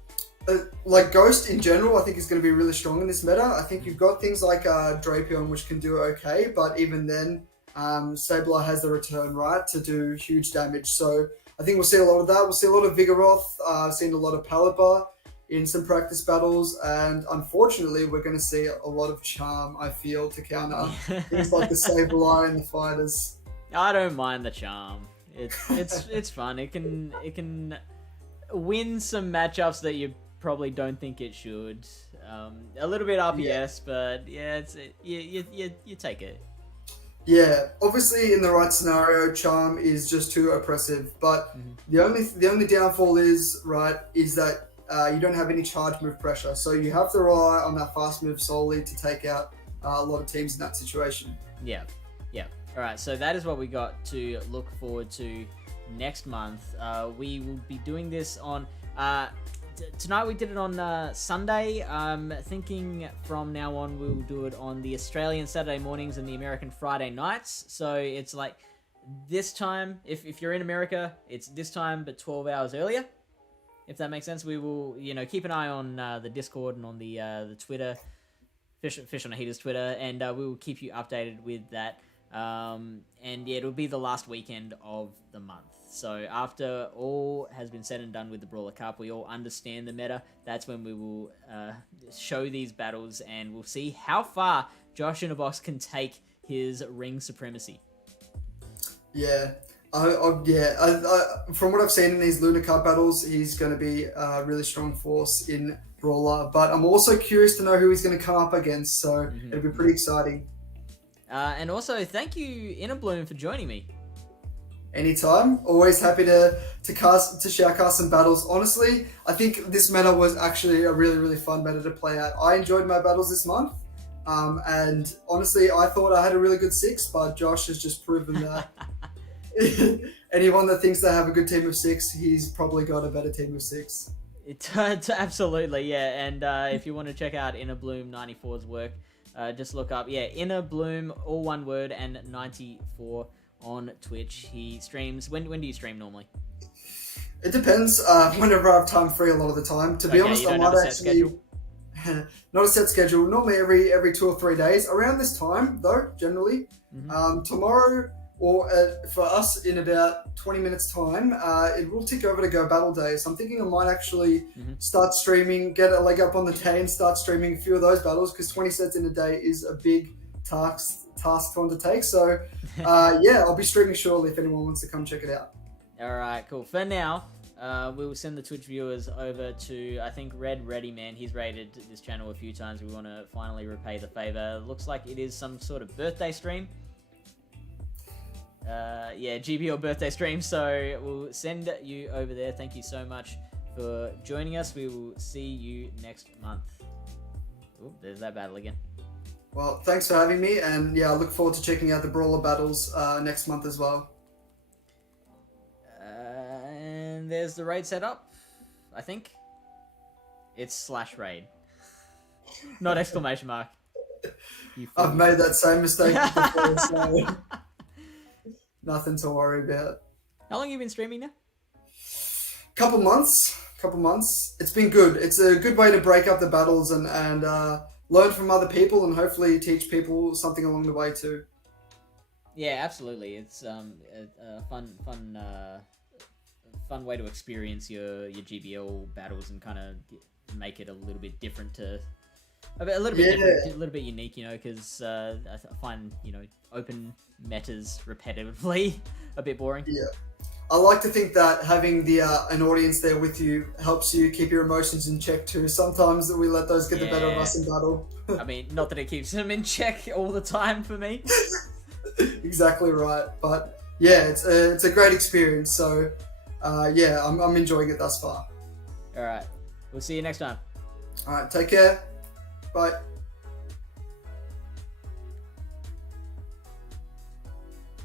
like Ghost in general, I think is going to be really strong in this meta. I think you've got things like Drapion, which can do okay, but even then, Sableye has the return, right, to do huge damage. So I think we'll see a lot of that. We'll see a lot of Vigoroth. I've seen a lot of Palipar in some practice battles, and unfortunately, we're going to see a lot of Charm, I feel, to counter things like the Sableye and the fighters. I don't mind the Charm. It's fun. It can win some matchups that you probably don't think it should. A little bit RPS, but yeah, you take it. Yeah, obviously in the right scenario, Charm is just too oppressive. But the only downfall is that you don't have any charge move pressure, so you have to rely on that fast move solely to take out a lot of teams in that situation. Yeah. All right, so that is what we got to look forward to next month. We will be doing this on tonight. We did it on Sunday. I'm thinking from now on we'll do it on the Australian Saturday mornings and the American Friday nights. So it's like this time. If you're in America, it's this time, but 12 hours earlier. If that makes sense, we will keep an eye on the Discord and on the Twitter, Fish on a Heater's Twitter, and we will keep you updated with that. And yeah, it'll be the last weekend of the month. So after all has been said and done with the Brawler Cup, we all understand the meta. That's when we will show these battles, and we'll see how far Josh in a Box can take his ring supremacy. Yeah. From what I've seen in these Lunar Cup battles, he's going to be a really strong force in Brawler. But I'm also curious to know who he's going to come up against, so it'll be pretty exciting. And also, thank you, Innerbloom, for joining me. Anytime. Always happy to shoutcast some battles. Honestly, I think this meta was actually a really, really fun meta to play at. I enjoyed my battles this month. And honestly, I thought I had a really good 6, but Josh has just proven that anyone that thinks they have a good team of 6, he's probably got a better team of 6. Absolutely, yeah. And if you want to check out Innerbloom94's work, just look up, Innerbloom, all one word, and 94 on Twitch. He streams. When do you stream normally? It depends. Whenever I have time free, a lot of the time. To be honest, I might actually not a set schedule. Normally every 2 or 3 days. Around this time, though, generally. Tomorrow, or for us in about 20 minutes time, it will tick over to Go Battle Day. So I'm thinking I might actually start streaming, get a leg up on the day, and start streaming a few of those battles, because 20 sets in a day is a big task to undertake. So I'll be streaming shortly if anyone wants to come check it out. All right, cool. For now, we will send the Twitch viewers over to, I think, Red Ready Man. He's raided this channel a few times. We want to finally repay the favor. Looks like it is some sort of birthday stream. GBO birthday stream. So we'll send you over there. Thank you so much for joining us. We will see you next month. Ooh, there's that battle again. Well, thanks for having me, and I look forward to checking out the Brawler battles next month as well. And there's the raid set up, I think. It's /raid. Not exclamation mark. I've made that same mistake before, so nothing to worry about. How long have you been streaming now? Couple months. It's been good. It's a good way to break up the battles and learn from other people, and hopefully teach people something along the way too. Yeah, absolutely. It's a fun fun way to experience your GBL battles and kind of make it a little bit different to. A little bit different, a little bit unique, because I find, open metas repetitively a bit boring. Yeah. I like to think that having an audience there with you helps you keep your emotions in check too. Sometimes we let those get the better of us in battle. I mean, not that it keeps them in check all the time for me. Exactly right. But yeah, it's a great experience. So I'm enjoying it thus far. All right. We'll see you next time. All right. Take care. Bye.